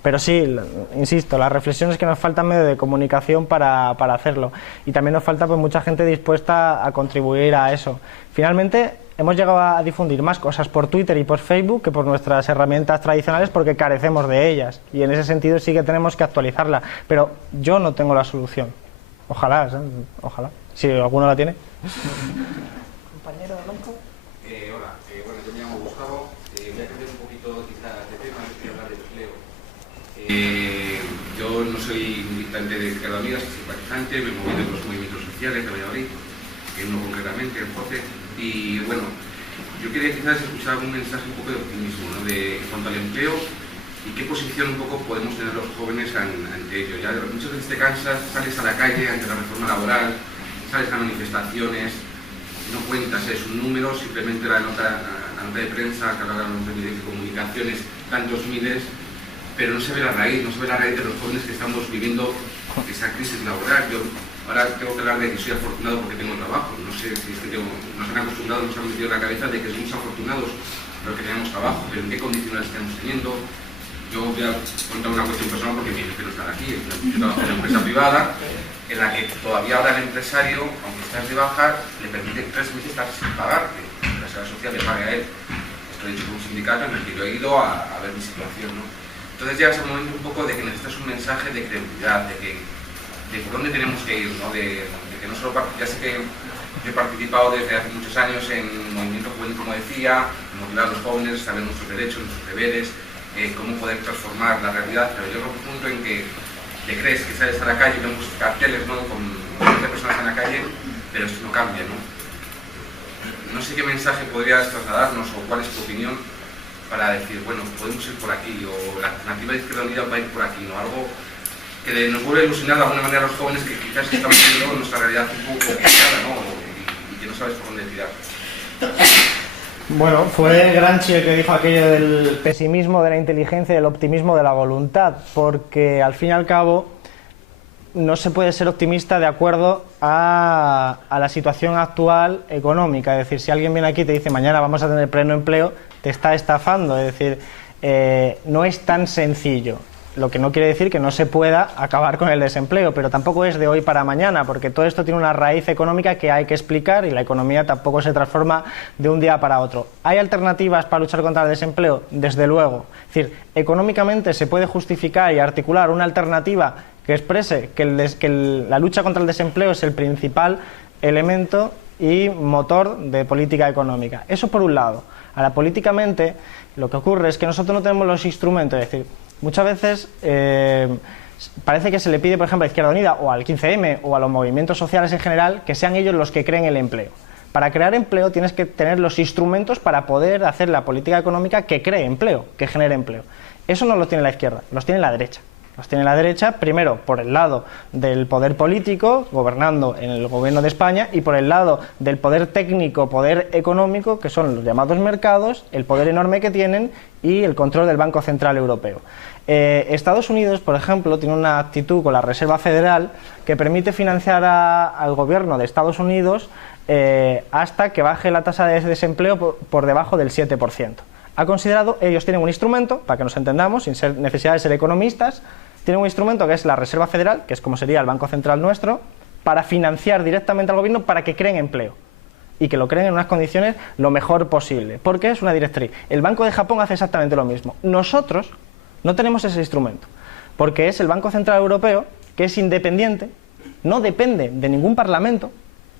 Pero sí, insisto, las reflexiones que nos faltan medio de comunicación para hacerlo. Y también nos falta pues mucha gente dispuesta a contribuir a eso. Finalmente, hemos llegado a difundir más cosas por Twitter y por Facebook que por nuestras herramientas tradicionales porque carecemos de ellas. Y en ese sentido sí que tenemos que actualizarla. Pero yo no tengo la solución. Ojalá, ¿sabes? Ojalá. Si alguno la tiene. Compañero Blanco. Hola, bueno, yo me llamo Gustavo. Voy a cambiar un poquito quizás de tema, no quiero hablar de empleo. Yo no soy militante de Izquierda Unida, soy simpatizante, me moví de los movimientos sociales de Valladolid, uno concretamente, el JOCE, y bueno, yo quería quizás escuchar un mensaje un poco de optimismo, ¿no? En cuanto al empleo y qué posición un poco podemos tener los jóvenes ante ello. Ya muchas veces te cansas, sales a la calle ante la reforma laboral, sales a manifestaciones, no cuentas, es un número, simplemente la nota de prensa, que hablan los medios de comunicaciones, tantos miles, pero no se ve la raíz, no se ve la raíz de los jóvenes que estamos viviendo esa crisis laboral. Yo ahora tengo que hablar de que soy afortunado porque tengo trabajo, no sé si es que nos han acostumbrado, nos han metido en la cabeza de que somos afortunados los que tenemos trabajo, pero en qué condiciones estamos teniendo. Yo voy a contar una cuestión personal porque mi jefe no está aquí. Yo trabajo en una empresa privada en la que todavía ahora el empresario, aunque estás de baja, le permite 3 meses estar sin pagarte. La seguridad social le paga a él. Esto lo he dicho con un sindicato en el que yo he ido a ver mi situación, ¿no? Entonces llega ese momento un poco de que necesitas un mensaje de credibilidad, de por dónde tenemos que ir, ¿no? De que no solo, ya sé que yo he participado desde hace muchos años en movimiento juvenil, como decía, motivar a los jóvenes, saber nuestros derechos, nuestros deberes, cómo poder transformar la realidad, pero yo creo que un punto en que te crees que sales a la calle, vemos carteles, ¿no? Con 20 personas en la calle, pero esto no cambia, ¿no? No sé qué mensaje podrías trasladarnos o cuál es tu opinión para decir, bueno, podemos ir por aquí, o la alternativa de Izquierda Unida va a ir por aquí, ¿no? Algo que nos vuelve a ilusionar de alguna manera a los jóvenes que quizás estamos viendo nuestra realidad un poco complicada, ¿no? Y que no sabes por dónde tirar. Bueno, fue Gramsci el que dijo aquello del pesimismo de la inteligencia y del optimismo de la voluntad, porque al fin y al cabo no se puede ser optimista de acuerdo a la situación actual económica. Es decir, si alguien viene aquí y te dice mañana vamos a tener pleno empleo, te está estafando. Es decir, no es tan sencillo. Lo que no quiere decir que no se pueda acabar con el desempleo, pero tampoco es de hoy para mañana, porque todo esto tiene una raíz económica que hay que explicar y la economía tampoco se transforma de un día para otro. ¿Hay alternativas para luchar contra el desempleo? Desde luego. Es decir, económicamente se puede justificar y articular una alternativa que exprese que la lucha contra el desempleo es el principal elemento y motor de política económica. Eso por un lado. Ahora, políticamente, lo que ocurre es que nosotros no tenemos los instrumentos, es decir, muchas veces parece que se le pide, por ejemplo, a Izquierda Unida o al 15M o a los movimientos sociales en general que sean ellos los que creen el empleo. Para crear empleo tienes que tener los instrumentos para poder hacer la política económica que cree empleo, que genere empleo. Eso no lo tiene la izquierda, los tiene la derecha. Los tiene la derecha, primero, por el lado del poder político, gobernando en el gobierno de España, y por el lado del poder técnico, poder económico, que son los llamados mercados, el poder enorme que tienen y el control del Banco Central Europeo. Estados Unidos, por ejemplo, tiene una actitud con la Reserva Federal que permite financiar al gobierno de Estados Unidos hasta que baje la tasa de desempleo por debajo del 7%. Ha considerado, ellos tienen un instrumento, para que nos entendamos, sin necesidad de ser economistas, tienen un instrumento que es la Reserva Federal, que es como sería el Banco Central nuestro, para financiar directamente al gobierno para que creen empleo y que lo creen en unas condiciones lo mejor posible, porque es una directriz. El Banco de Japón hace exactamente lo mismo. Nosotros no tenemos ese instrumento, porque es el Banco Central Europeo, que es independiente, no depende de ningún parlamento,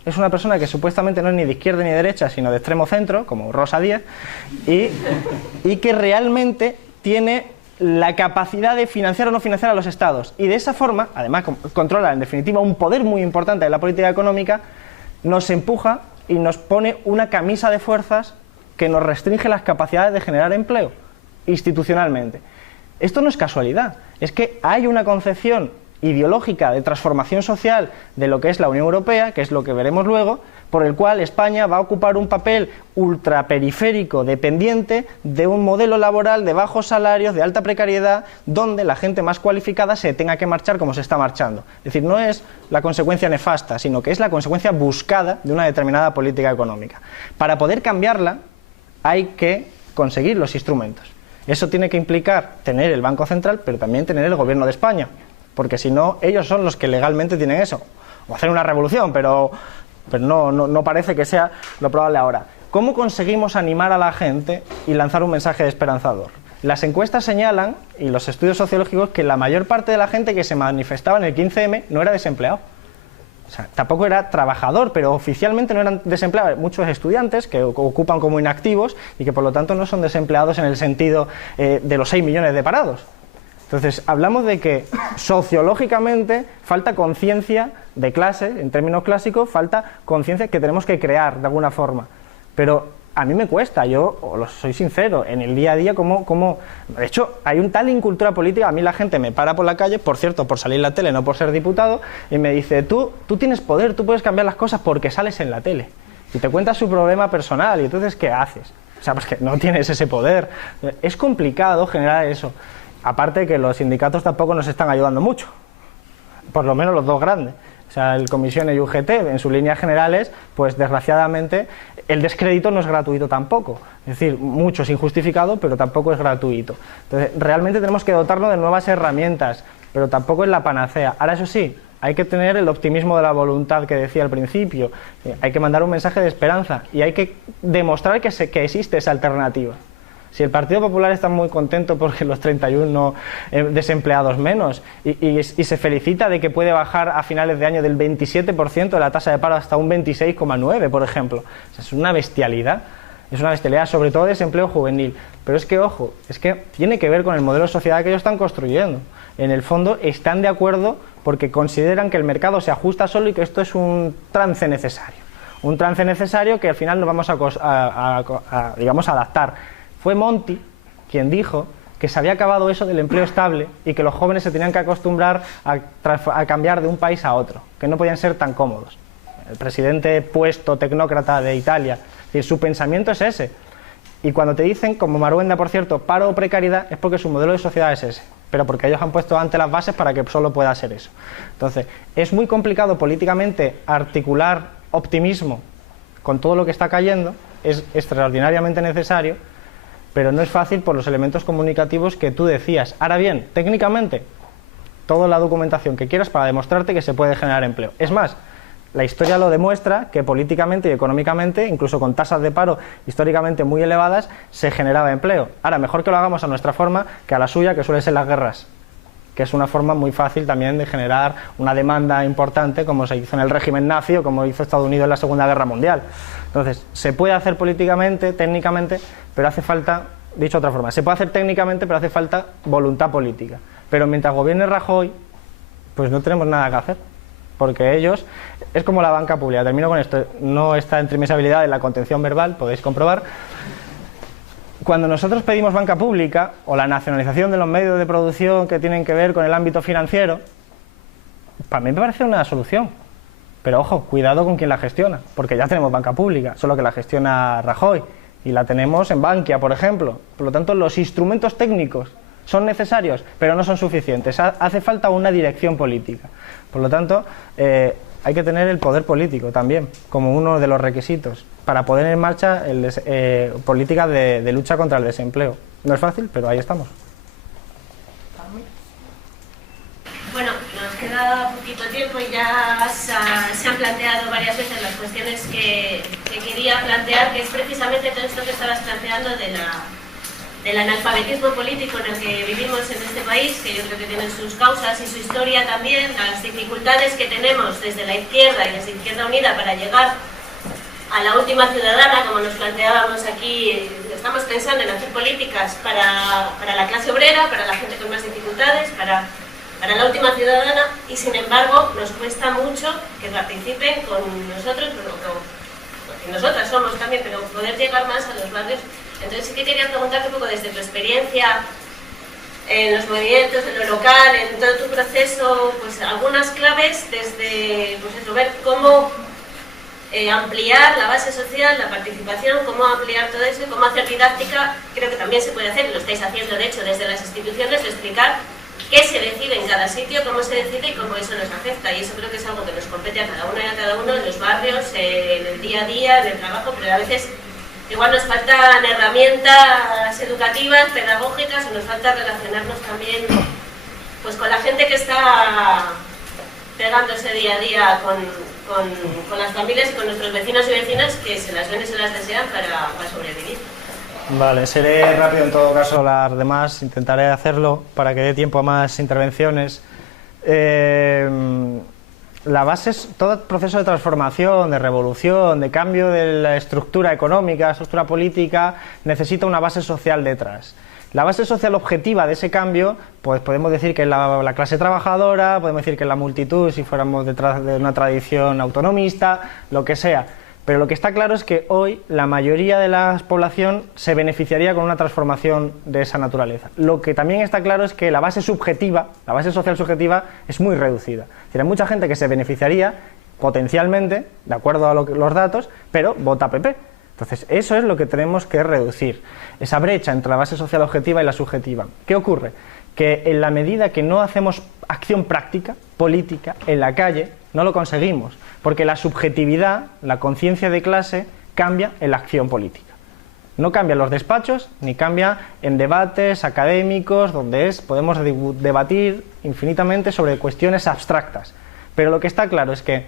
es una persona que supuestamente no es ni de izquierda ni de derecha, sino de extremo centro, como Rosa Díez, y que realmente tiene la capacidad de financiar o no financiar a los estados. Y de esa forma, además, controla en definitiva un poder muy importante de la política económica, nos empuja y nos pone una camisa de fuerzas que nos restringe las capacidades de generar empleo institucionalmente. Esto no es casualidad, es que hay una concepción ideológica de transformación social de lo que es la Unión Europea, que es lo que veremos luego, por el cual España va a ocupar un papel ultraperiférico dependiente de un modelo laboral de bajos salarios, de alta precariedad, donde la gente más cualificada se tenga que marchar como se está marchando. Es decir, no es la consecuencia nefasta, sino que es la consecuencia buscada de una determinada política económica. Para poder cambiarla hay que conseguir los instrumentos. Eso tiene que implicar tener el Banco Central, pero también tener el Gobierno de España, porque si no, ellos son los que legalmente tienen eso. O hacer una revolución, pero no parece que sea lo probable ahora. ¿Cómo conseguimos animar a la gente y lanzar un mensaje esperanzador? Las encuestas señalan, y los estudios sociológicos, que la mayor parte de la gente que se manifestaba en el 15M no era desempleado. O sea, tampoco era trabajador, pero oficialmente no eran desempleados. Muchos estudiantes que ocupan como inactivos y que por lo tanto no son desempleados en el sentido de los 6 millones de parados. Entonces, hablamos de que sociológicamente falta conciencia de clase, en términos clásicos, falta conciencia que tenemos que crear de alguna forma. Pero a mí me cuesta, yo os soy sincero, en el día a día, de hecho, hay un tal incultura política, a mí la gente me para por la calle, por cierto, por salir en la tele, no por ser diputado, y me dice, tú tienes poder, tú puedes cambiar las cosas porque sales en la tele. Y te cuentas su problema personal, y entonces, ¿qué haces? O sea, pues que no tienes ese poder. Es complicado generar eso. Aparte que los sindicatos tampoco nos están ayudando mucho, por lo menos los dos grandes. O sea, el Comisiones y UGT, en sus líneas generales, pues desgraciadamente el descrédito no es gratuito tampoco. Es decir, mucho es injustificado, pero tampoco es gratuito. Entonces, realmente tenemos que dotarnos de nuevas herramientas, pero tampoco es la panacea. Ahora, eso sí, hay que tener el optimismo de la voluntad que decía al principio. Hay que mandar un mensaje de esperanza y hay que demostrar que existe esa alternativa. Si el Partido Popular está muy contento porque los 31 desempleados menos y se felicita de que puede bajar a finales de año del 27% de la tasa de paro hasta un 26,9%, por ejemplo. O sea, es una bestialidad, sobre todo desempleo juvenil. Pero es que, ojo, es que tiene que ver con el modelo de sociedad que ellos están construyendo. En el fondo están de acuerdo porque consideran que el mercado se ajusta solo y que esto es un trance necesario. Un trance necesario que al final nos vamos a adaptar. Fue Monti quien dijo que se había acabado eso del empleo estable y que los jóvenes se tenían que acostumbrar a cambiar de un país a otro, que no podían ser tan cómodos. El presidente puesto tecnócrata de Italia, es decir, su pensamiento es ese. Y cuando te dicen, como Maruenda, por cierto, paro o precariedad, es porque su modelo de sociedad es ese, pero porque ellos han puesto antes las bases para que solo pueda ser eso. Entonces, es muy complicado políticamente articular optimismo con todo lo que está cayendo, es extraordinariamente necesario, pero no es fácil por los elementos comunicativos que tú decías. Ahora bien, técnicamente, toda la documentación que quieras para demostrarte que se puede generar empleo. Es más, la historia lo demuestra que políticamente y económicamente, incluso con tasas de paro históricamente muy elevadas, se generaba empleo. Ahora, mejor que lo hagamos a nuestra forma que a la suya, que suele ser las guerras, que es una forma muy fácil también de generar una demanda importante, como se hizo en el régimen nazi o como hizo Estados Unidos en la Segunda Guerra Mundial. Entonces, se puede hacer políticamente, técnicamente, pero hace falta, dicho de otra forma, se puede hacer técnicamente, pero hace falta voluntad política. Pero mientras gobierne Rajoy, pues no tenemos nada que hacer, porque ellos, es como la banca pública. Termino con esto, no está entre mis habilidades en la contención verbal, podéis comprobar. Cuando nosotros pedimos banca pública o la nacionalización de los medios de producción que tienen que ver con el ámbito financiero, para mí me parece una solución. Pero ojo, cuidado con quien la gestiona, porque ya tenemos banca pública, solo que la gestiona Rajoy, y la tenemos en Bankia, por ejemplo. Por lo tanto, los instrumentos técnicos son necesarios, pero no son suficientes. Hace falta una dirección política. Por lo tanto, hay que tener el poder político también, como uno de los requisitos, para poner en marcha políticas de lucha contra el desempleo. No es fácil, pero ahí estamos. Bueno, nos queda poquito tiempo y ya se han planteado varias veces las cuestiones que quería plantear, que es precisamente todo esto que estabas planteando del analfabetismo político en el que vivimos en este país, que yo creo que tienen sus causas y su historia también, las dificultades que tenemos desde la izquierda y desde Izquierda Unida para llegar a la última ciudadana, como nos planteábamos aquí. Estamos pensando en hacer políticas para la clase obrera, para la gente con más dificultades, para la última ciudadana, y sin embargo nos cuesta mucho que participen con nosotros, porque nosotras somos también, pero poder llegar más a los barrios. Entonces sí que quería preguntarte un poco desde tu experiencia en los movimientos, en lo local, en todo tu proceso, pues algunas claves desde pues eso, ver cómo ampliar la base social, la participación, cómo ampliar todo eso y cómo hacer didáctica. Creo que también se puede hacer, y lo estáis haciendo de hecho desde las instituciones, de explicar qué se decide en cada sitio, cómo se decide y cómo eso nos afecta. Y eso creo que es algo que nos compete a cada una y a cada uno en los barrios, en el día a día, en el trabajo, pero a veces igual nos faltan herramientas educativas, pedagógicas, o nos falta relacionarnos también pues con la gente que está pegándose día a día con las familias y con nuestros vecinos y vecinas que se las ven y se las desean para sobrevivir. Vale, seré rápido en todo caso, las demás intentaré hacerlo para que dé tiempo a más intervenciones. La base es todo proceso de transformación, de revolución, de cambio de la estructura económica, la estructura política, necesita una base social detrás. La base social objetiva de ese cambio, pues podemos decir que es la clase trabajadora, podemos decir que es la multitud si fuéramos detrás de una tradición autonomista, lo que sea. Pero lo que está claro es que hoy la mayoría de la población se beneficiaría con una transformación de esa naturaleza. Lo que también está claro es que la base subjetiva, la base social subjetiva, es muy reducida. Es decir, hay mucha gente que se beneficiaría potencialmente, de acuerdo a los datos, pero vota PP. Entonces, eso es lo que tenemos que reducir, esa brecha entre la base social objetiva y la subjetiva. ¿Qué ocurre? Que en la medida que no hacemos acción práctica, política, en la calle, no lo conseguimos, porque la subjetividad, la conciencia de clase, cambia en la acción política. No cambia en los despachos, ni cambia en debates académicos, donde podemos debatir infinitamente sobre cuestiones abstractas. Pero lo que está claro es que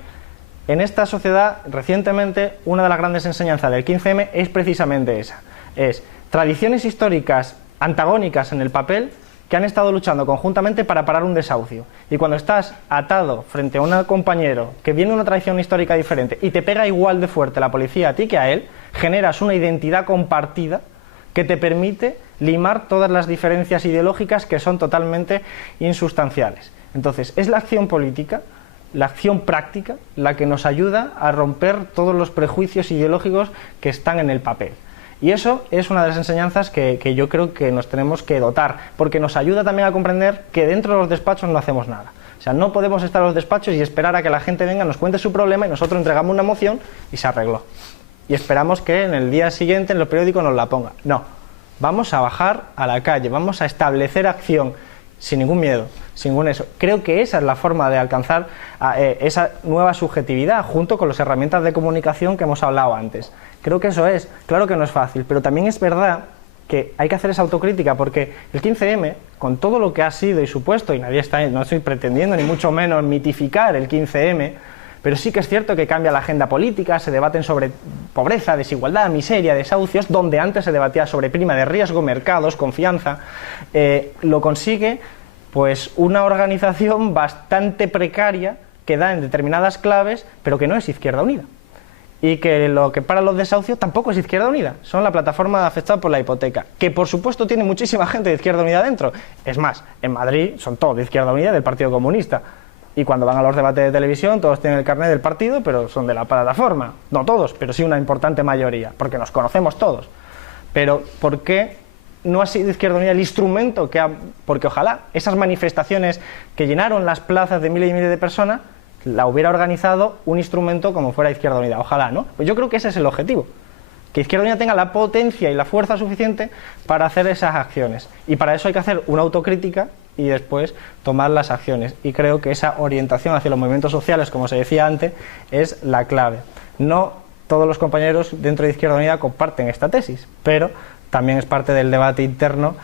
en esta sociedad, recientemente, una de las grandes enseñanzas del 15M es precisamente esa. Es tradiciones históricas antagónicas en el papel que han estado luchando conjuntamente para parar un desahucio. Y cuando estás atado frente a un compañero que viene de una tradición histórica diferente y te pega igual de fuerte la policía a ti que a él, generas una identidad compartida que te permite limar todas las diferencias ideológicas que son totalmente insustanciales. Entonces, es la acción política, la acción práctica, la que nos ayuda a romper todos los prejuicios ideológicos que están en el papel. Y eso es una de las enseñanzas que yo creo que nos tenemos que dotar, porque nos ayuda también a comprender que dentro de los despachos no hacemos nada. O sea, no podemos estar en los despachos y esperar a que la gente venga, nos cuente su problema y nosotros entregamos una moción y se arregló. Y esperamos que en el día siguiente en los periódicos nos la ponga. No, vamos a bajar a la calle, vamos a establecer acción sin ningún miedo, sin ningún eso. Creo que esa es la forma de alcanzar esa nueva subjetividad junto con las herramientas de comunicación que hemos hablado antes. Creo que eso es, claro que no es fácil, pero también es verdad que hay que hacer esa autocrítica porque el 15M, con todo lo que ha sido y supuesto, y no estoy pretendiendo ni mucho menos mitificar el 15M, pero sí que es cierto que cambia la agenda política, se debaten sobre pobreza, desigualdad, miseria, desahucios, donde antes se debatía sobre prima de riesgo, mercados, confianza, lo consigue pues una organización bastante precaria que da en determinadas claves, pero que no es Izquierda Unida. Y que lo que para los desahucios tampoco es Izquierda Unida, son la plataforma afectada por la hipoteca, que por supuesto tiene muchísima gente de Izquierda Unida dentro. Es más, en Madrid son todos de Izquierda Unida del Partido Comunista. Y cuando van a los debates de televisión, todos tienen el carnet del partido, pero son de la plataforma. No todos, pero sí una importante mayoría, porque nos conocemos todos. Pero, ¿por qué no ha sido Izquierda Unida el instrumento que ha...? Porque ojalá esas manifestaciones que llenaron las plazas de miles y miles de personas la hubiera organizado un instrumento como fuera Izquierda Unida. Ojalá, ¿no? Pues yo creo que ese es el objetivo. Que Izquierda Unida tenga la potencia y la fuerza suficiente para hacer esas acciones. Y para eso hay que hacer una autocrítica y después tomar las acciones. Y creo que esa orientación hacia los movimientos sociales, como se decía antes, es la clave. No todos los compañeros dentro de Izquierda Unida comparten esta tesis, pero también es parte del debate interno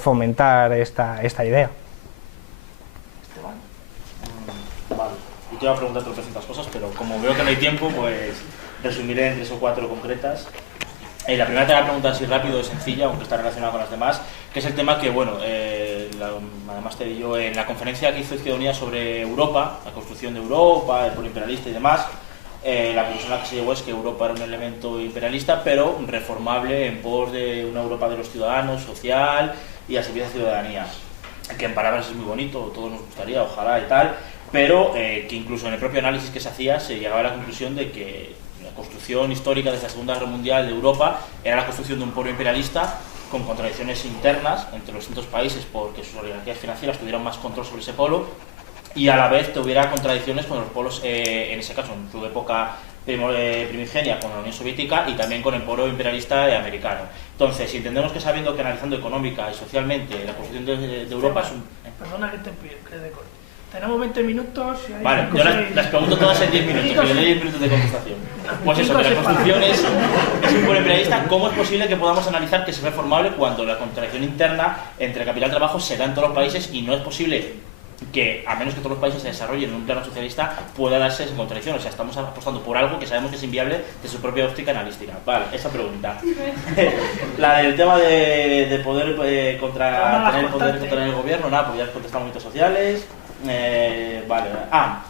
fomentar esta idea. Vale, yo te iba a preguntar 300 cosas, pero como veo que no hay tiempo, pues resumiré en 3 o 4 concretas. La primera te la voy a preguntar así rápido y sencilla, aunque está relacionada con las demás, que es el tema que, bueno, además te digo, en la conferencia que hizo Izquierda Unida sobre Europa, la construcción de Europa, el pueblo imperialista y demás, la conclusión a la que se llegó es que Europa era un elemento imperialista, pero reformable en pos de una Europa de los ciudadanos, social y al servicio de la ciudadanía, que en palabras es muy bonito, todos nos gustaría, ojalá y tal, pero que incluso en el propio análisis que se hacía se llegaba a la conclusión de que la construcción histórica desde la Segunda Guerra Mundial de Europa era la construcción de un pueblo imperialista con contradicciones internas entre los distintos países porque sus oligarquías financieras tuvieran más control sobre ese polo y a la vez tuviera contradicciones con los polos, en ese caso en su época primigenia con la Unión Soviética y también con el polo imperialista americano. Entonces, si entendemos que sabiendo que analizando económica y socialmente la construcción de Europa es un... Perdona que te corte. Tenemos 20 minutos y hay Vale, yo las pregunto todas en 10 minutos, que le doy 10 minutos de contestación. Pues eso, que la construcción es un polo imperialista. ¿Cómo es posible que podamos analizar que es reformable cuando la contradicción interna entre capital y trabajo se da en todos los países y no es posible que, a menos que todos los países se desarrollen en un plano socialista, pueda darse esa contradicción? O sea, estamos apostando por algo que sabemos que es inviable de su propia óptica analítica. Vale, esa pregunta. La del tema de poder tener poder contra el gobierno, nada, pues ya has contestado movimientos sociales. Vale.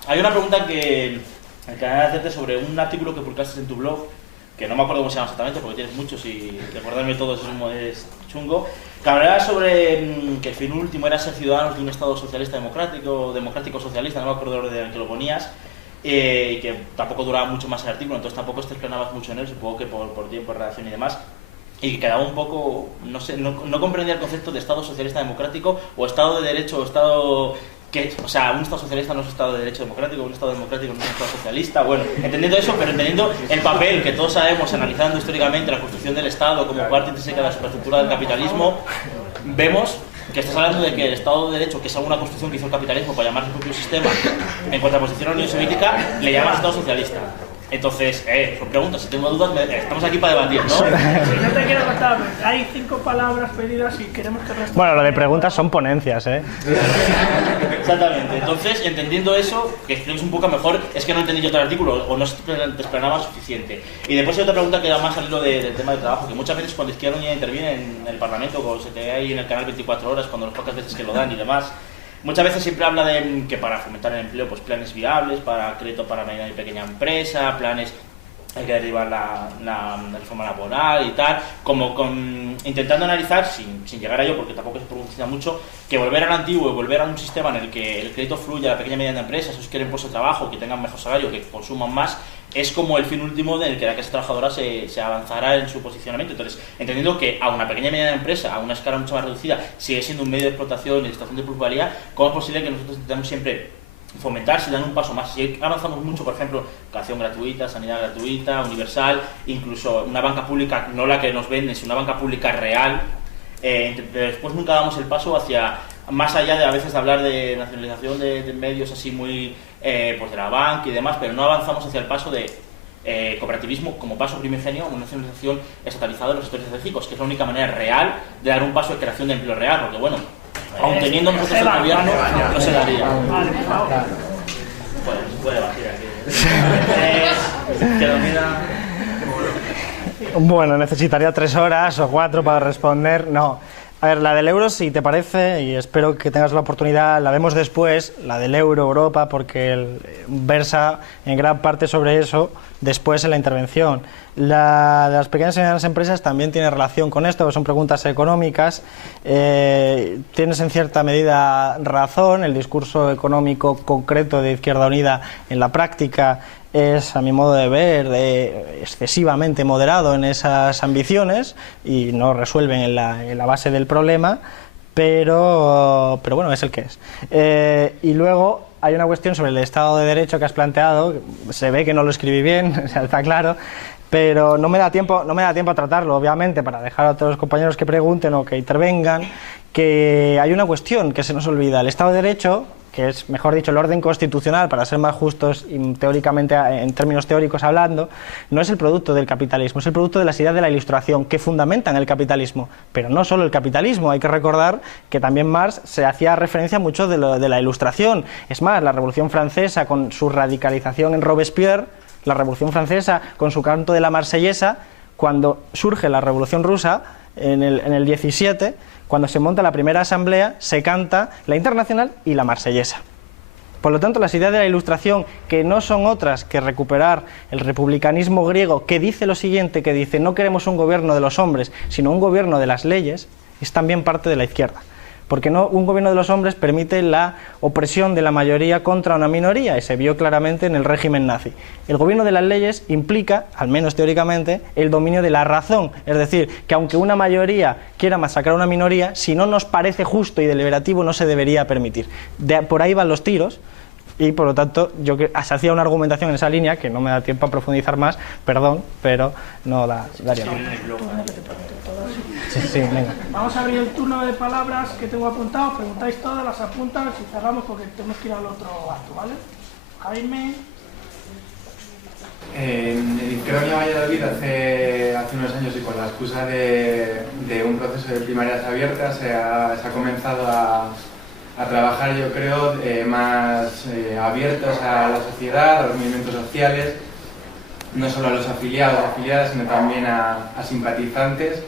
Hay una pregunta que quería hacerte sobre un artículo que publicaste en tu blog, que no me acuerdo cómo se llama exactamente porque tienes muchos y recordarme todos es chungo, que hablaba sobre que el fin último era ser ciudadanos de un Estado socialista democrático socialista, no me acuerdo del orden en que lo ponías, y que tampoco duraba mucho más el artículo, entonces tampoco te explanabas mucho en él, supongo que por tiempo, redacción y demás. Y quedaba un poco, no sé, no comprendía el concepto de Estado socialista democrático o Estado de derecho o Estado... O sea, un Estado socialista no es un Estado de derecho democrático, un Estado democrático no es un Estado socialista. Bueno, entendiendo eso, pero entendiendo el papel que todos sabemos, analizando históricamente la construcción del Estado como parte intrínseca de la superestructura del capitalismo, vemos que estás hablando de que el Estado de Derecho, que es alguna construcción que hizo el capitalismo para llamar su propio sistema, en contraposición a la Unión Soviética, le llaman Estado socialista. Entonces, son preguntas, si tengo dudas, estamos aquí para debatir, ¿no? Si no te quiero contar, hay 5 palabras pedidas y queremos que respondas. Bueno, lo de preguntas son ponencias, ¿eh? Exactamente. Entonces, entendiendo eso, que expliques un poco mejor, es que no entendí yo todo el artículo o no te explanaba suficiente. Y después hay otra pregunta que era más al hilo del tema del trabajo, que muchas veces cuando Izquierda Unida interviene en el Parlamento, o se te ve ahí en el canal 24 horas, cuando las pocas veces que lo dan y demás, muchas veces siempre habla de que para fomentar el empleo, pues planes viables, para crédito para mediana y pequeña empresa, planes hay que derivar la reforma laboral y tal, como intentando analizar, sin llegar a ello, porque tampoco se profundiza mucho, que volver al antiguo y volver a un sistema en el que el crédito fluya a la pequeña y mediana empresa, esos quieren puestos de trabajo, que tengan mejor salario, que consuman más, es como el fin último en el que la clase trabajadora se avanzará en su posicionamiento. Entonces, entendiendo que a una pequeña y mediana empresa, a una escala mucho más reducida, sigue siendo un medio de explotación y de extracción de plusvalía, ¿cómo es posible que nosotros intentemos siempre fomentar si dan un paso más? Si avanzamos mucho, por ejemplo, educación gratuita, sanidad gratuita, universal, incluso una banca pública, no la que nos venden, sino una banca pública real, después nunca damos el paso hacia, más allá de a veces de hablar de nacionalización de medios así muy, pues de la banca y demás, pero no avanzamos hacia el paso de cooperativismo como paso primigenio, una nacionalización estatalizada de los sectores estratégicos, que es la única manera real de dar un paso de creación de empleo real, porque bueno, aun teniendo nosotros el gobierno, no se daría. Vale, por favor. Bueno, se puede debatir aquí. Que lo mira... Bueno, necesitaría 3 horas o 4 para responder. No. A ver, la del euro, si te parece, y espero que tengas la oportunidad, la vemos después, la del euro, Europa, porque versa en gran parte sobre eso después en la intervención. La de las pequeñas y medianas empresas también tiene relación con esto, son preguntas económicas. Tienes en cierta medida razón, el discurso económico concreto de Izquierda Unida en la práctica es, a mi modo de ver, excesivamente moderado en esas ambiciones y no resuelven en la base del problema, pero bueno, es el que es. Y luego hay una cuestión sobre el Estado de Derecho que has planteado, se ve que no lo escribí bien, o sea, está claro, pero no me da tiempo a tratarlo, obviamente, para dejar a otros los compañeros que pregunten o que intervengan, que hay una cuestión que se nos olvida. El Estado de Derecho, que es, mejor dicho, el orden constitucional, para ser más justos y teóricamente, en términos teóricos hablando, no es el producto del capitalismo, es el producto de las ideas de la Ilustración, que fundamentan el capitalismo. Pero no solo el capitalismo, hay que recordar que también Marx se hacía referencia mucho de la Ilustración. Es más, la Revolución Francesa, con su radicalización en Robespierre, la Revolución Francesa, con su canto de la Marsellesa, cuando surge la Revolución Rusa, en el 17, cuando se monta la primera asamblea, se canta la Internacional y la Marsellesa. Por lo tanto, las ideas de la Ilustración, que no son otras que recuperar el republicanismo griego, que dice lo siguiente, que dice: no queremos un gobierno de los hombres, sino un gobierno de las leyes, es también parte de la izquierda. porque no, un gobierno de los hombres permite la opresión de la mayoría contra una minoría, y se vio claramente en el régimen nazi. El gobierno de las leyes implica, al menos teóricamente, el dominio de la razón, es decir, que aunque una mayoría quiera masacrar a una minoría, si no nos parece justo y deliberativo no se debería permitir. Por ahí van los tiros. Y por lo tanto, yo se hacía una argumentación en esa línea, que no me da tiempo a profundizar más, perdón, pero no daría tiempo. Sí, venga. Vamos a abrir el turno de palabras que tengo apuntado, preguntáis todas, las apuntas y cerramos porque tenemos que ir al otro acto, ¿vale? Jaime. En Izquierda Unida Valladolid hace unos años, y con la excusa de un proceso de primarias abiertas, se ha comenzado a trabajar, yo creo, más abiertos a la sociedad, a los movimientos sociales, no solo a los afiliados y afiliadas, sino también a simpatizantes,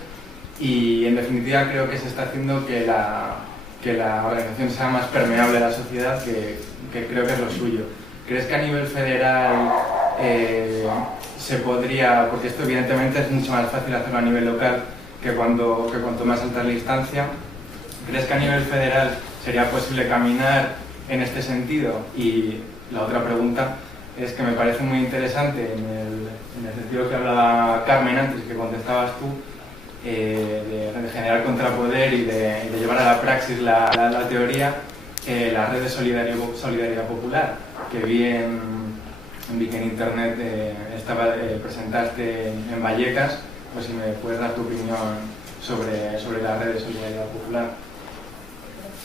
y en definitiva creo que se está haciendo que la organización sea más permeable a la sociedad, que creo que es lo suyo. ¿Crees que a nivel federal se podría, porque esto evidentemente es mucho más fácil hacerlo a nivel local que cuanto más alta es la instancia, ¿crees que a nivel federal sería posible caminar en este sentido? Y la otra pregunta es que me parece muy interesante en el sentido que hablaba Carmen antes y que contestabas tú, de generar contrapoder y de llevar a la praxis la teoría, la red de solidaridad popular, que vi que en internet presentaste en Vallecas. Pues si me puedes dar tu opinión sobre la red de solidaridad popular.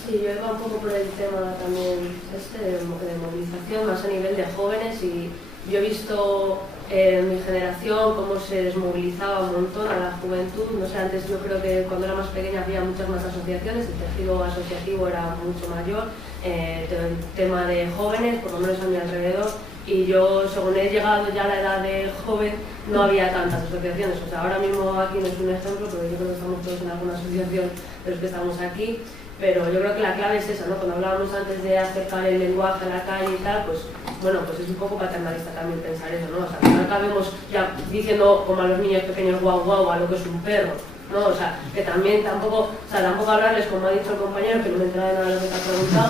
Sí, yo iba un poco por el tema también de movilización, más a nivel de jóvenes, y yo he visto en mi generación cómo se desmovilizaba un montón a la juventud. No sé, antes yo creo que cuando era más pequeña había muchas más asociaciones, el tejido asociativo era mucho mayor, el tema de jóvenes, por lo menos a mi alrededor, y yo, según he llegado ya a la edad de joven, no había tantas asociaciones. O sea, ahora mismo aquí no es un ejemplo, pero yo creo que estamos todos en alguna asociación de los que estamos aquí. Pero yo creo que la clave es esa, ¿no? Cuando hablábamos antes de acercar el lenguaje a la calle y tal, pues bueno, pues es un poco paternalista también pensar eso, ¿no? O sea, que no acabemos ya diciendo como a los niños pequeños guau guau a lo que es un perro, ¿no? O sea, que también tampoco hablarles, como ha dicho el compañero, que no me entera de nada de lo que te ha preguntado,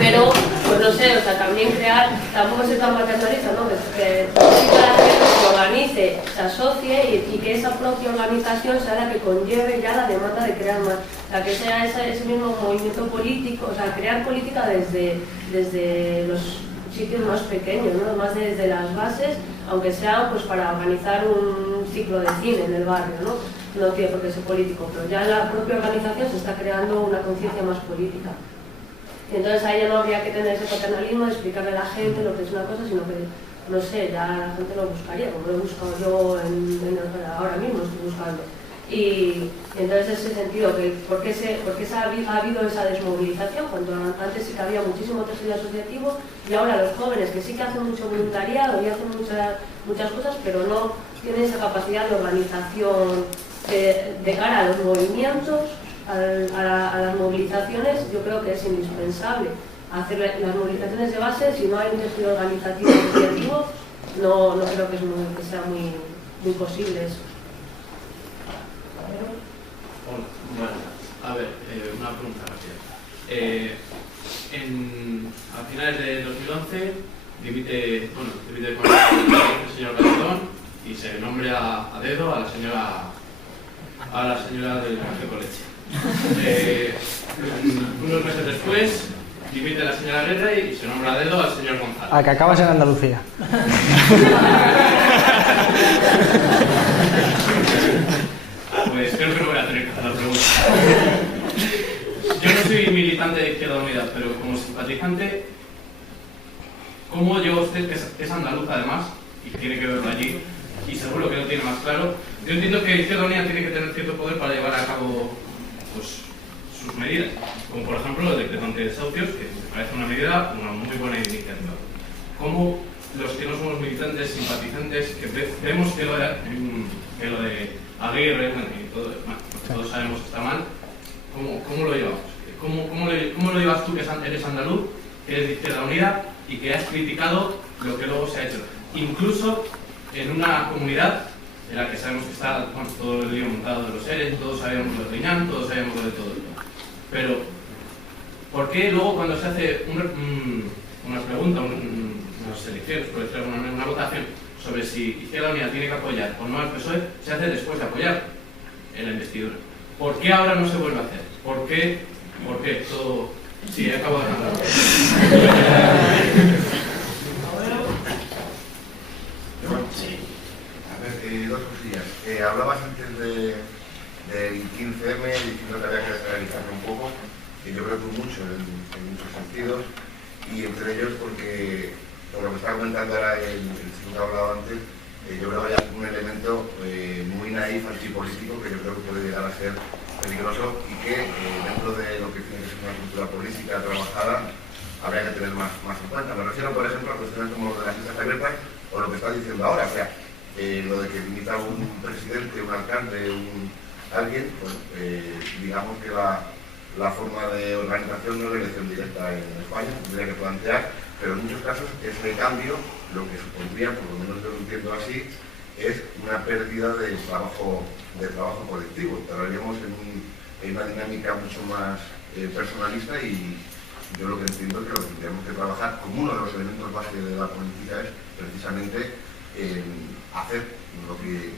pero pues no sé, o sea, también crear, tampoco ser tan paternalista, ¿no? Que la gente se organice, se asocie y que esa propia organización sea la que conlleve ya la demanda de crear más, o sea, que sea ese mismo movimiento político, o sea, crear política desde los sitios más pequeños, ¿no? Más desde las bases, aunque sea pues para organizar un ciclo de cine en el barrio, ¿no? No tiene por qué ser político, pero ya en la propia organización se está creando una conciencia más política. Y entonces ahí ya no habría que tener ese paternalismo de explicarle a la gente lo que es una cosa, sino que, no sé, ya la gente lo buscaría, como lo he buscado yo ahora mismo, estoy buscando. Y entonces ese sentido, ¿por qué ha habido esa desmovilización? Cuando antes sí que había muchísimo tejido asociativo, y ahora los jóvenes que sí que hacen mucho voluntariado y hacen muchas cosas, pero no tienen esa capacidad de organización de cara a los movimientos, a las movilizaciones. Yo creo que es indispensable hacer las movilizaciones de base. Si no hay un tejido organizativo asociativo, no creo que sea muy posible eso. Bueno, a ver, una pregunta rápida. A finales de 2011 dimite con el señor Calderón y se nombra a dedo a la señora del café con leche. Unos meses después dimite la señora Guerra y se nombra a dedo al señor González. A que acabas en Andalucía. Pues creo que no voy a tener que hacer la pregunta. Yo no soy militante de Izquierda Unida, pero como simpatizante, ¿cómo lleva usted, que es andaluz además, y tiene que verlo allí, y seguro que lo tiene más claro? Yo entiendo que Izquierda Unida tiene que tener cierto poder para llevar a cabo pues, sus medidas, como por ejemplo el decreto antidesahucios, que me parece una muy buena iniciativa. ¿Cómo los que no somos militantes, simpatizantes, que vemos que lo de Aguirre, todos sabemos que está mal, ¿cómo lo llevamos? ¿Cómo lo llevas tú, que eres andaluz, que eres de Izquierda Unida y que has criticado lo que luego se ha hecho? Incluso en una comunidad en la que sabemos que está todo el lío montado de los seres, todos sabíamos lo de Riñán, todos sabíamos lo de todo. Pero, ¿por qué luego cuando se hace una pregunta, unas elecciones, por decirlo de alguna manera, una votación sobre si Izquierda Unida tiene que apoyar o no al PSOE, se hace después de apoyar en la investidura? ¿Por qué ahora no se vuelve a hacer? ¿Por qué? Todo... Sí, acabo de hablar. Dos cosillas. Hablabas antes del 15M, diciendo que había que descentralizarlo un poco, que yo creo que mucho en muchos sentidos, y entre ellos porque, por lo que estaba comentando ahora el chico que ha hablado antes, yo creo que hay un elemento muy naif antipolítico que yo creo que puede llegar a ser peligroso y que dentro de lo que tiene que ser una cultura política trabajada habría que tener más en cuenta. Me refiero, por ejemplo, a cuestiones como lo de las listas abiertas o lo que está diciendo ahora, o sea, lo de que limita un presidente, un alcalde, alguien, pues digamos que la forma de organización no es la elección directa en España, tendría que plantear, pero en muchos casos ese cambio, lo que supondría, por lo menos yo lo entiendo así, es una pérdida de trabajo colectivo. Entraríamos en una dinámica mucho más personalista y yo lo que entiendo es que lo que tendríamos que trabajar como uno de los elementos básicos de la política es precisamente hacer lo que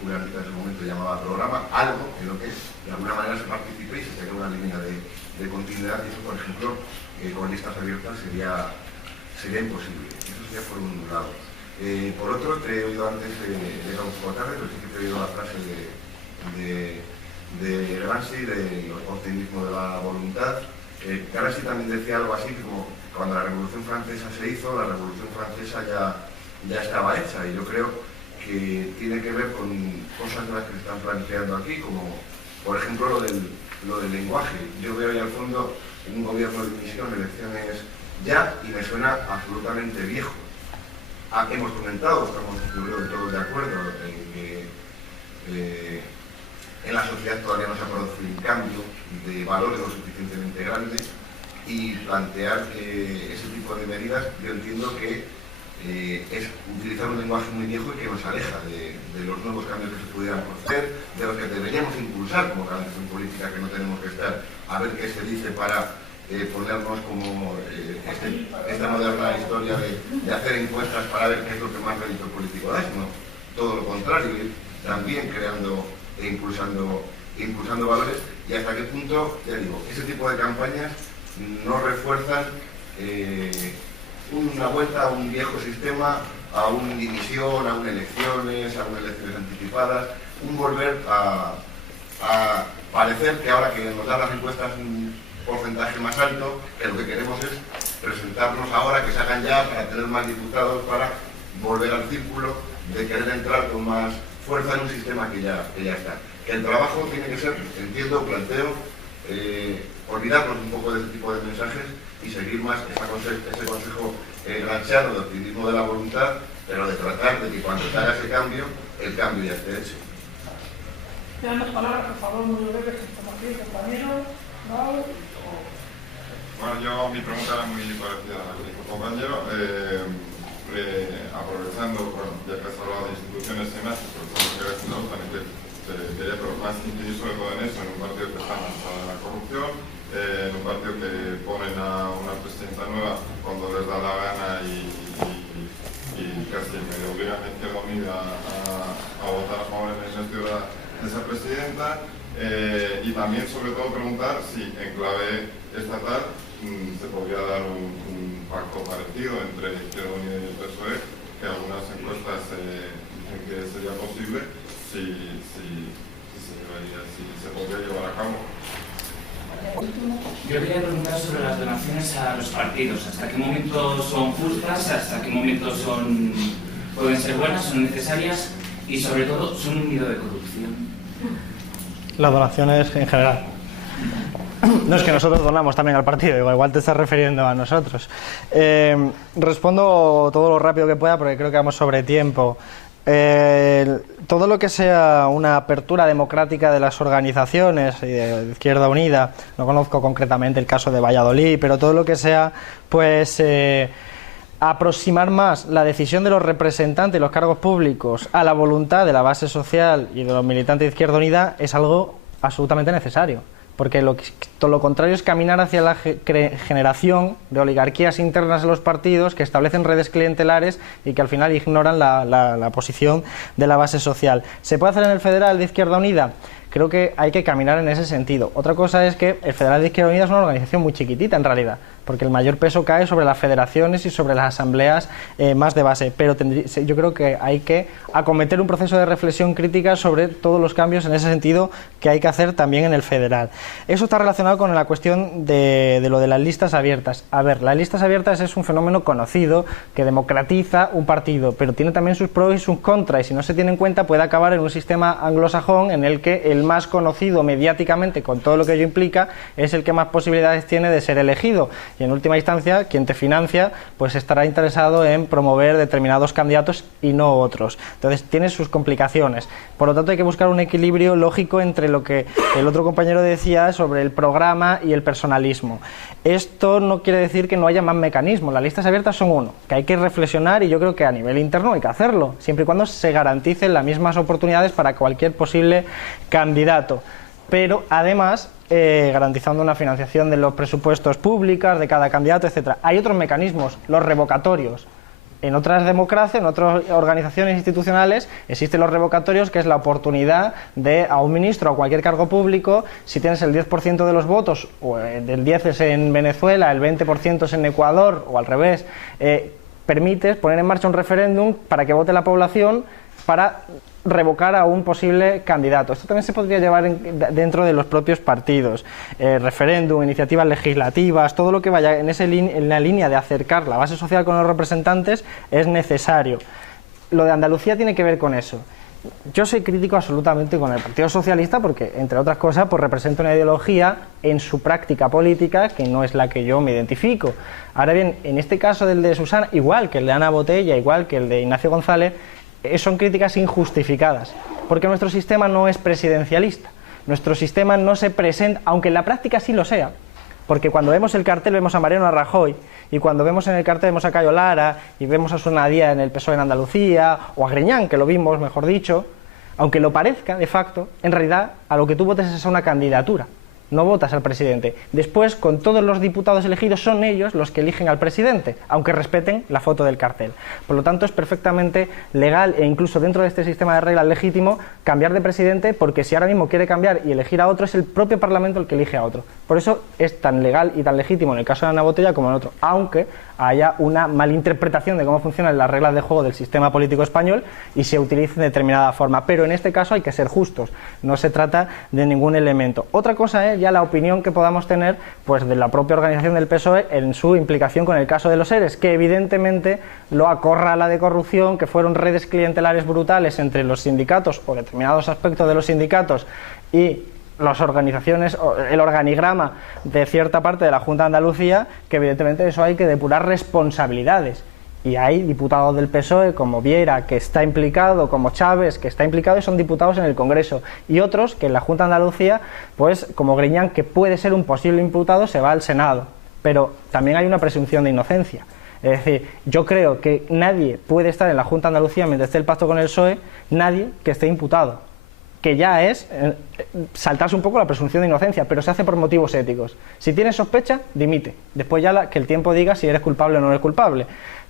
Julián en ese momento llamaba programa, algo en lo que de alguna manera se participe y se tenga una línea de continuidad, y eso, por ejemplo, con listas abiertas sería imposible. Eso sería por un lado. Por otro, te he oído antes, era un poco tarde, pero sí que te he oído la frase de Gramsci, del optimismo de la voluntad. Gramsci también decía algo así, que como cuando la Revolución Francesa se hizo, la Revolución Francesa ya estaba hecha, y yo creo que tiene que ver con cosas de las que se están planteando aquí, como por ejemplo lo del lenguaje. Yo veo ahí al fondo un gobierno de dimisión, elecciones ya, y me suena absolutamente viejo. Hemos comentado, estamos yo creo que todos de acuerdo en que en la sociedad todavía no se ha producido un cambio de valores lo suficientemente grande, y plantear ese tipo de medidas, yo entiendo que es utilizar un lenguaje muy viejo y que nos aleja de los nuevos cambios que se pudieran proceder, de los que deberíamos impulsar como organización política, que no tenemos que estar a ver qué se dice para ponernos como esta moderna historia de hacer encuestas para ver qué es lo que más rédito político da, sino todo lo contrario, ir también creando e impulsando valores, y hasta qué punto, ya digo, ese tipo de campañas no refuerzan una vuelta a un viejo sistema, a una división, a unas elecciones anticipadas, un volver a parecer que ahora que nos dan las encuestas un porcentaje más alto, que lo que queremos es presentarnos ahora, que se hagan ya para tener más diputados, para volver al círculo de querer entrar con más fuerza en un sistema que ya está. Que el trabajo tiene que ser, entiendo, planteo, olvidarnos un poco de este tipo de mensajes y seguir más ese consejo gramsciano de optimismo de la voluntad, pero de tratar de que cuando se haga ese cambio, el cambio ya esté hecho. Quedan las palabras, por favor, muy breves, que estamos aquí, compañero. ¿No? Bueno, mi pregunta era muy parecida a la que dijo el compañero. Aprovechando, ya que has hablado de instituciones y demás, aprovechando que eres fundador, también te quería más incidir sobre todo en eso, en un partido que está lanzado en la corrupción, en un partido que ponen a una presidenta nueva cuando les da la gana y casi medio obligan a Izquierda Unida a votar a favor en la investidura de esa presidenta, y también sobre todo preguntar si en clave estatal se podría dar un pacto parecido entre Izquierda Unida y el PSOE, que algunas encuestas dicen que sería posible, si se podría llevar a cabo. Yo quería preguntar sobre las donaciones a los partidos. ¿Hasta qué momento son justas? ¿Hasta qué momento pueden ser buenas, son necesarias? Y sobre todo, ¿son un nido de corrupción? Las donaciones en general. No, es que nosotros donamos también al partido, igual te estás refiriendo a nosotros. Respondo todo lo rápido que pueda porque creo que vamos sobre tiempo. Todo lo que sea una apertura democrática de las organizaciones y de Izquierda Unida, no conozco concretamente el caso de Valladolid, pero todo lo que sea, pues, aproximar más la decisión de los representantes y los cargos públicos a la voluntad de la base social y de los militantes de Izquierda Unida es algo absolutamente necesario. porque todo lo contrario es caminar hacia la generación de oligarquías internas de los partidos que establecen redes clientelares y que al final ignoran la posición de la base social. ¿Se puede hacer en el federal de Izquierda Unida? Creo que hay que caminar en ese sentido. Otra cosa es que el Federal de Izquierda Unida es una organización muy chiquitita en realidad, porque el mayor peso cae sobre las federaciones y sobre las asambleas más de base, pero yo creo que hay que acometer un proceso de reflexión crítica sobre todos los cambios en ese sentido que hay que hacer también en el federal. Eso está relacionado con la cuestión de lo de las listas abiertas. A ver, las listas abiertas es un fenómeno conocido que democratiza un partido, pero tiene también sus pros y sus contras, y si no se tiene en cuenta puede acabar en un sistema anglosajón en el que el más conocido mediáticamente, con todo lo que ello implica, es el que más posibilidades tiene de ser elegido, y en última instancia quien te financia pues estará interesado en promover determinados candidatos y no otros. Entonces tiene sus complicaciones. Por lo tanto hay que buscar un equilibrio lógico entre lo que el otro compañero decía sobre el programa y el personalismo. Esto no quiere decir que no haya más mecanismos. Las listas abiertas son uno, que hay que reflexionar, y yo creo que a nivel interno hay que hacerlo, siempre y cuando se garanticen las mismas oportunidades para cualquier posible candidato, pero además garantizando una financiación de los presupuestos públicos de cada candidato, etcétera. Hay otros mecanismos, los revocatorios. En otras democracias, en otras organizaciones institucionales, existen los revocatorios, que es la oportunidad de a un ministro o a cualquier cargo público, si tienes el 10% de los votos, o del 10 es en Venezuela, el 20% es en Ecuador, o al revés, permites poner en marcha un referéndum para que vote la población para revocar a un posible candidato. Esto también se podría llevar dentro de los propios partidos. Referéndum, iniciativas legislativas, todo lo que vaya en la línea de acercar la base social con los representantes es necesario. Lo de Andalucía tiene que ver con eso. Yo soy crítico absolutamente con el Partido Socialista porque, entre otras cosas, pues representa una ideología en su práctica política que no es la que yo me identifico. Ahora bien, en este caso del de Susana, igual que el de Ana Botella, igual que el de Ignacio González, son críticas injustificadas, porque nuestro sistema no es presidencialista, nuestro sistema no se presenta, aunque en la práctica sí lo sea, porque cuando vemos el cartel vemos a Mariano Rajoy, y cuando vemos en el cartel vemos a Cayo Lara, y vemos a Susana Díaz en el PSOE en Andalucía, o a Griñán, que lo vimos, mejor dicho, aunque lo parezca de facto, en realidad a lo que tú votes es a una candidatura, no votas al presidente. Después, con todos los diputados elegidos, son ellos los que eligen al presidente, aunque respeten la foto del cartel. Por lo tanto, es perfectamente legal, e incluso dentro de este sistema de reglas legítimo, cambiar de presidente, porque si ahora mismo quiere cambiar y elegir a otro, es el propio Parlamento el que elige a otro. Por eso es tan legal y tan legítimo en el caso de Ana Botella como en otro, aunque haya una malinterpretación de cómo funcionan las reglas de juego del sistema político español y se utilicen de determinada forma. Pero en este caso hay que ser justos, no se trata de ningún elemento. Otra cosa es ya la opinión que podamos tener pues de la propia organización del PSOE en su implicación con el caso de los ERES, que evidentemente lo acorrala de corrupción, que fueron redes clientelares brutales entre los sindicatos o determinados aspectos de los sindicatos y las organizaciones, el organigrama de cierta parte de la Junta de Andalucía, que evidentemente eso hay que depurar responsabilidades. Y hay diputados del PSOE como Viera, que está implicado, como Chávez, que está implicado y son diputados en el Congreso, y otros que en la Junta de Andalucía, pues como Griñán, que puede ser un posible imputado, se va al Senado. Pero también hay una presunción de inocencia. Es decir, yo creo que nadie puede estar en la Junta de Andalucía mientras esté el pacto con el PSOE, nadie que esté imputado, que ya es saltarse un poco la presunción de inocencia, pero se hace por motivos éticos. Si tienes sospecha, dimite. Después ya que el tiempo diga si eres culpable o no eres culpable.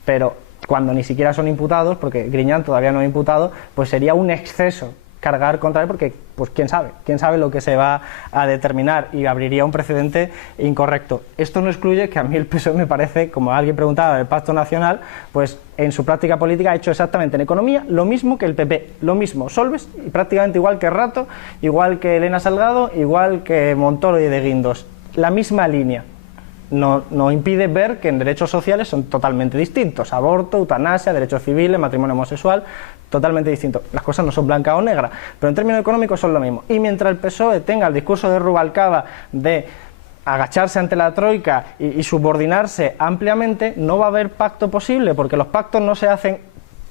Pero cuando ni siquiera son imputados, porque Griñán todavía no es imputado, pues sería un exceso cargar contra él, porque pues quién sabe lo que se va a determinar, y abriría un precedente incorrecto. Esto no excluye que a mí el PSOE me parece, como alguien preguntaba del Pacto Nacional, pues en su práctica política ha hecho exactamente en economía lo mismo que el PP, lo mismo, Solbes, y prácticamente igual que Rato, igual que Elena Salgado, igual que Montoro y de Guindos, la misma línea. No impide ver que en derechos sociales son totalmente distintos: aborto, eutanasia, derechos civiles, matrimonio homosexual, totalmente distintos. Las cosas no son blancas o negras, pero en términos económicos son lo mismo. Y mientras el PSOE tenga el discurso de Rubalcaba de agacharse ante la troika y subordinarse ampliamente, no va a haber pacto posible, porque los pactos no se hacen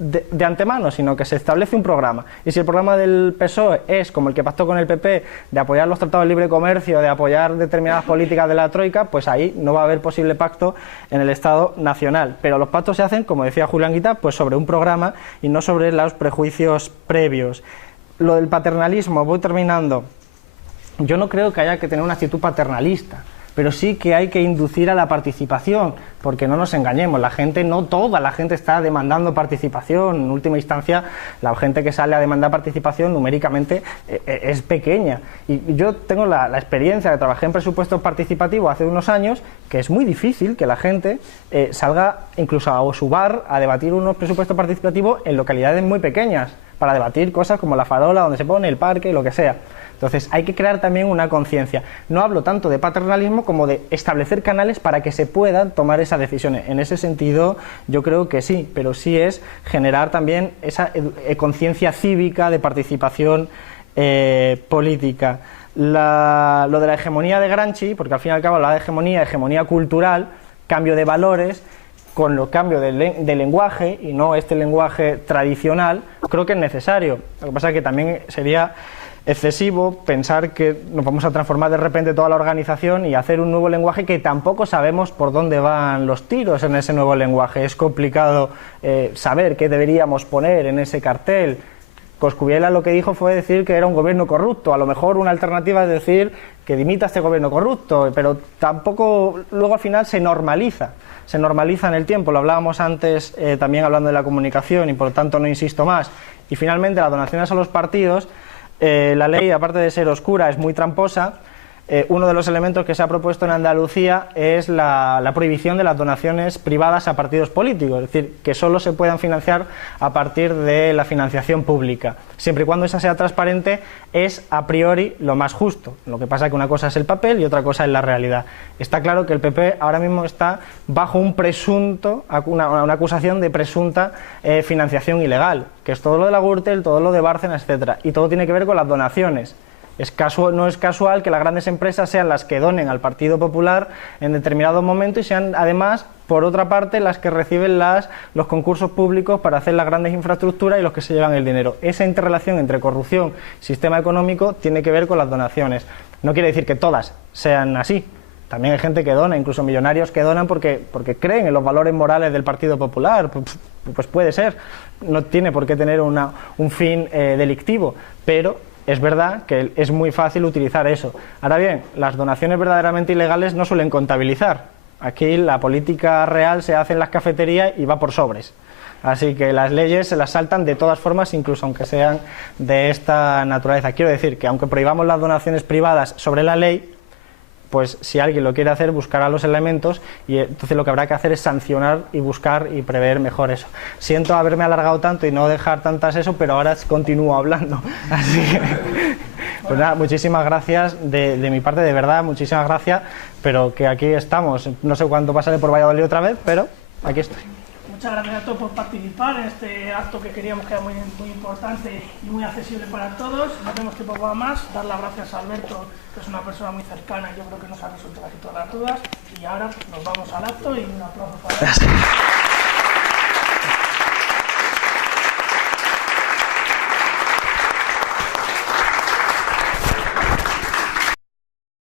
de antemano, sino que se establece un programa. Y si el programa del PSOE es como el que pactó con el PP, de apoyar los tratados de libre comercio, de apoyar determinadas políticas de la troika, pues ahí no va a haber posible pacto en el Estado nacional. Pero los pactos se hacen, como decía Julián Guita, pues sobre un programa y no sobre los prejuicios previos. Lo del paternalismo, voy terminando. yo no creo que haya que tener una actitud paternalista, pero sí que hay que inducir a la participación, porque no nos engañemos, la gente, no toda la gente está demandando participación. En última instancia, la gente que sale a demandar participación numéricamente es pequeña. Y yo tengo la experiencia de trabajar en presupuesto participativo hace unos años, que es muy difícil que la gente salga incluso a su bar a debatir unos presupuestos participativos en localidades muy pequeñas, para debatir cosas como la farola, donde se pone el parque, lo que sea. Entonces hay que crear también una conciencia. No hablo tanto de paternalismo como de establecer canales para que se puedan tomar esas decisiones. En ese sentido yo creo que sí, pero sí es generar también esa conciencia cívica de participación política. Lo de la hegemonía de Gramsci, porque al fin y al cabo hablaba de hegemonía cultural, cambio de valores, con los cambios de lenguaje y no este lenguaje tradicional, creo que es necesario. Lo que pasa es que también sería excesivo pensar que nos vamos a transformar de repente toda la organización y hacer un nuevo lenguaje que tampoco sabemos por dónde van los tiros en ese nuevo lenguaje. Es complicado saber qué deberíamos poner en ese cartel. Coscubiela lo que dijo fue decir que era un gobierno corrupto. A lo mejor una alternativa es decir que dimita este gobierno corrupto, pero tampoco luego al final se normaliza en el tiempo. Lo hablábamos antes también hablando de la comunicación y por lo tanto no insisto más. Y finalmente las donaciones a los partidos. La ley, aparte de ser oscura, es muy tramposa. Uno de los elementos que se ha propuesto en Andalucía es la prohibición de las donaciones privadas a partidos políticos, es decir, que solo se puedan financiar a partir de la financiación pública. Siempre y cuando esa sea transparente, es a priori lo más justo. Lo que pasa es que una cosa es el papel y otra cosa es la realidad. Está claro que el PP ahora mismo está bajo un presunto, una acusación de presunta financiación ilegal, que es todo lo de la Gürtel, todo lo de Bárcenas, etcétera, y todo tiene que ver con las donaciones. No es casual que las grandes empresas sean las que donen al Partido Popular en determinado momento y sean además, por otra parte, las que reciben los concursos públicos para hacer las grandes infraestructuras y los que se llevan el dinero. Esa interrelación entre corrupción y sistema económico tiene que ver con las donaciones. No quiere decir que todas sean así. También hay gente que dona, incluso millonarios que donan porque creen en los valores morales del Partido Popular. Pues puede ser. No tiene por qué tener un fin delictivo, pero es verdad que es muy fácil utilizar eso. Ahora bien, las donaciones verdaderamente ilegales no suelen contabilizar. Aquí la política real se hace en las cafeterías y va por sobres. Así que las leyes se las saltan de todas formas, incluso aunque sean de esta naturaleza. Quiero decir que aunque prohibamos las donaciones privadas sobre la ley, pues si alguien lo quiere hacer, buscará los elementos y entonces lo que habrá que hacer es sancionar y buscar y prever mejor eso. Siento haberme alargado tanto y no dejar tantas eso, pero ahora continúo hablando. Así que, pues nada, muchísimas gracias de mi parte, de verdad, muchísimas gracias, pero que aquí estamos. No sé cuánto pasaré por Valladolid otra vez, pero aquí estoy. Muchas gracias a todos por participar en este acto que queríamos que era muy importante y muy accesible para todos. No tenemos tiempo para más. Dar las gracias a Alberto, que es una persona muy cercana y yo creo que nos ha resuelto casi todas las dudas. Y ahora nos vamos al acto y un aplauso para él.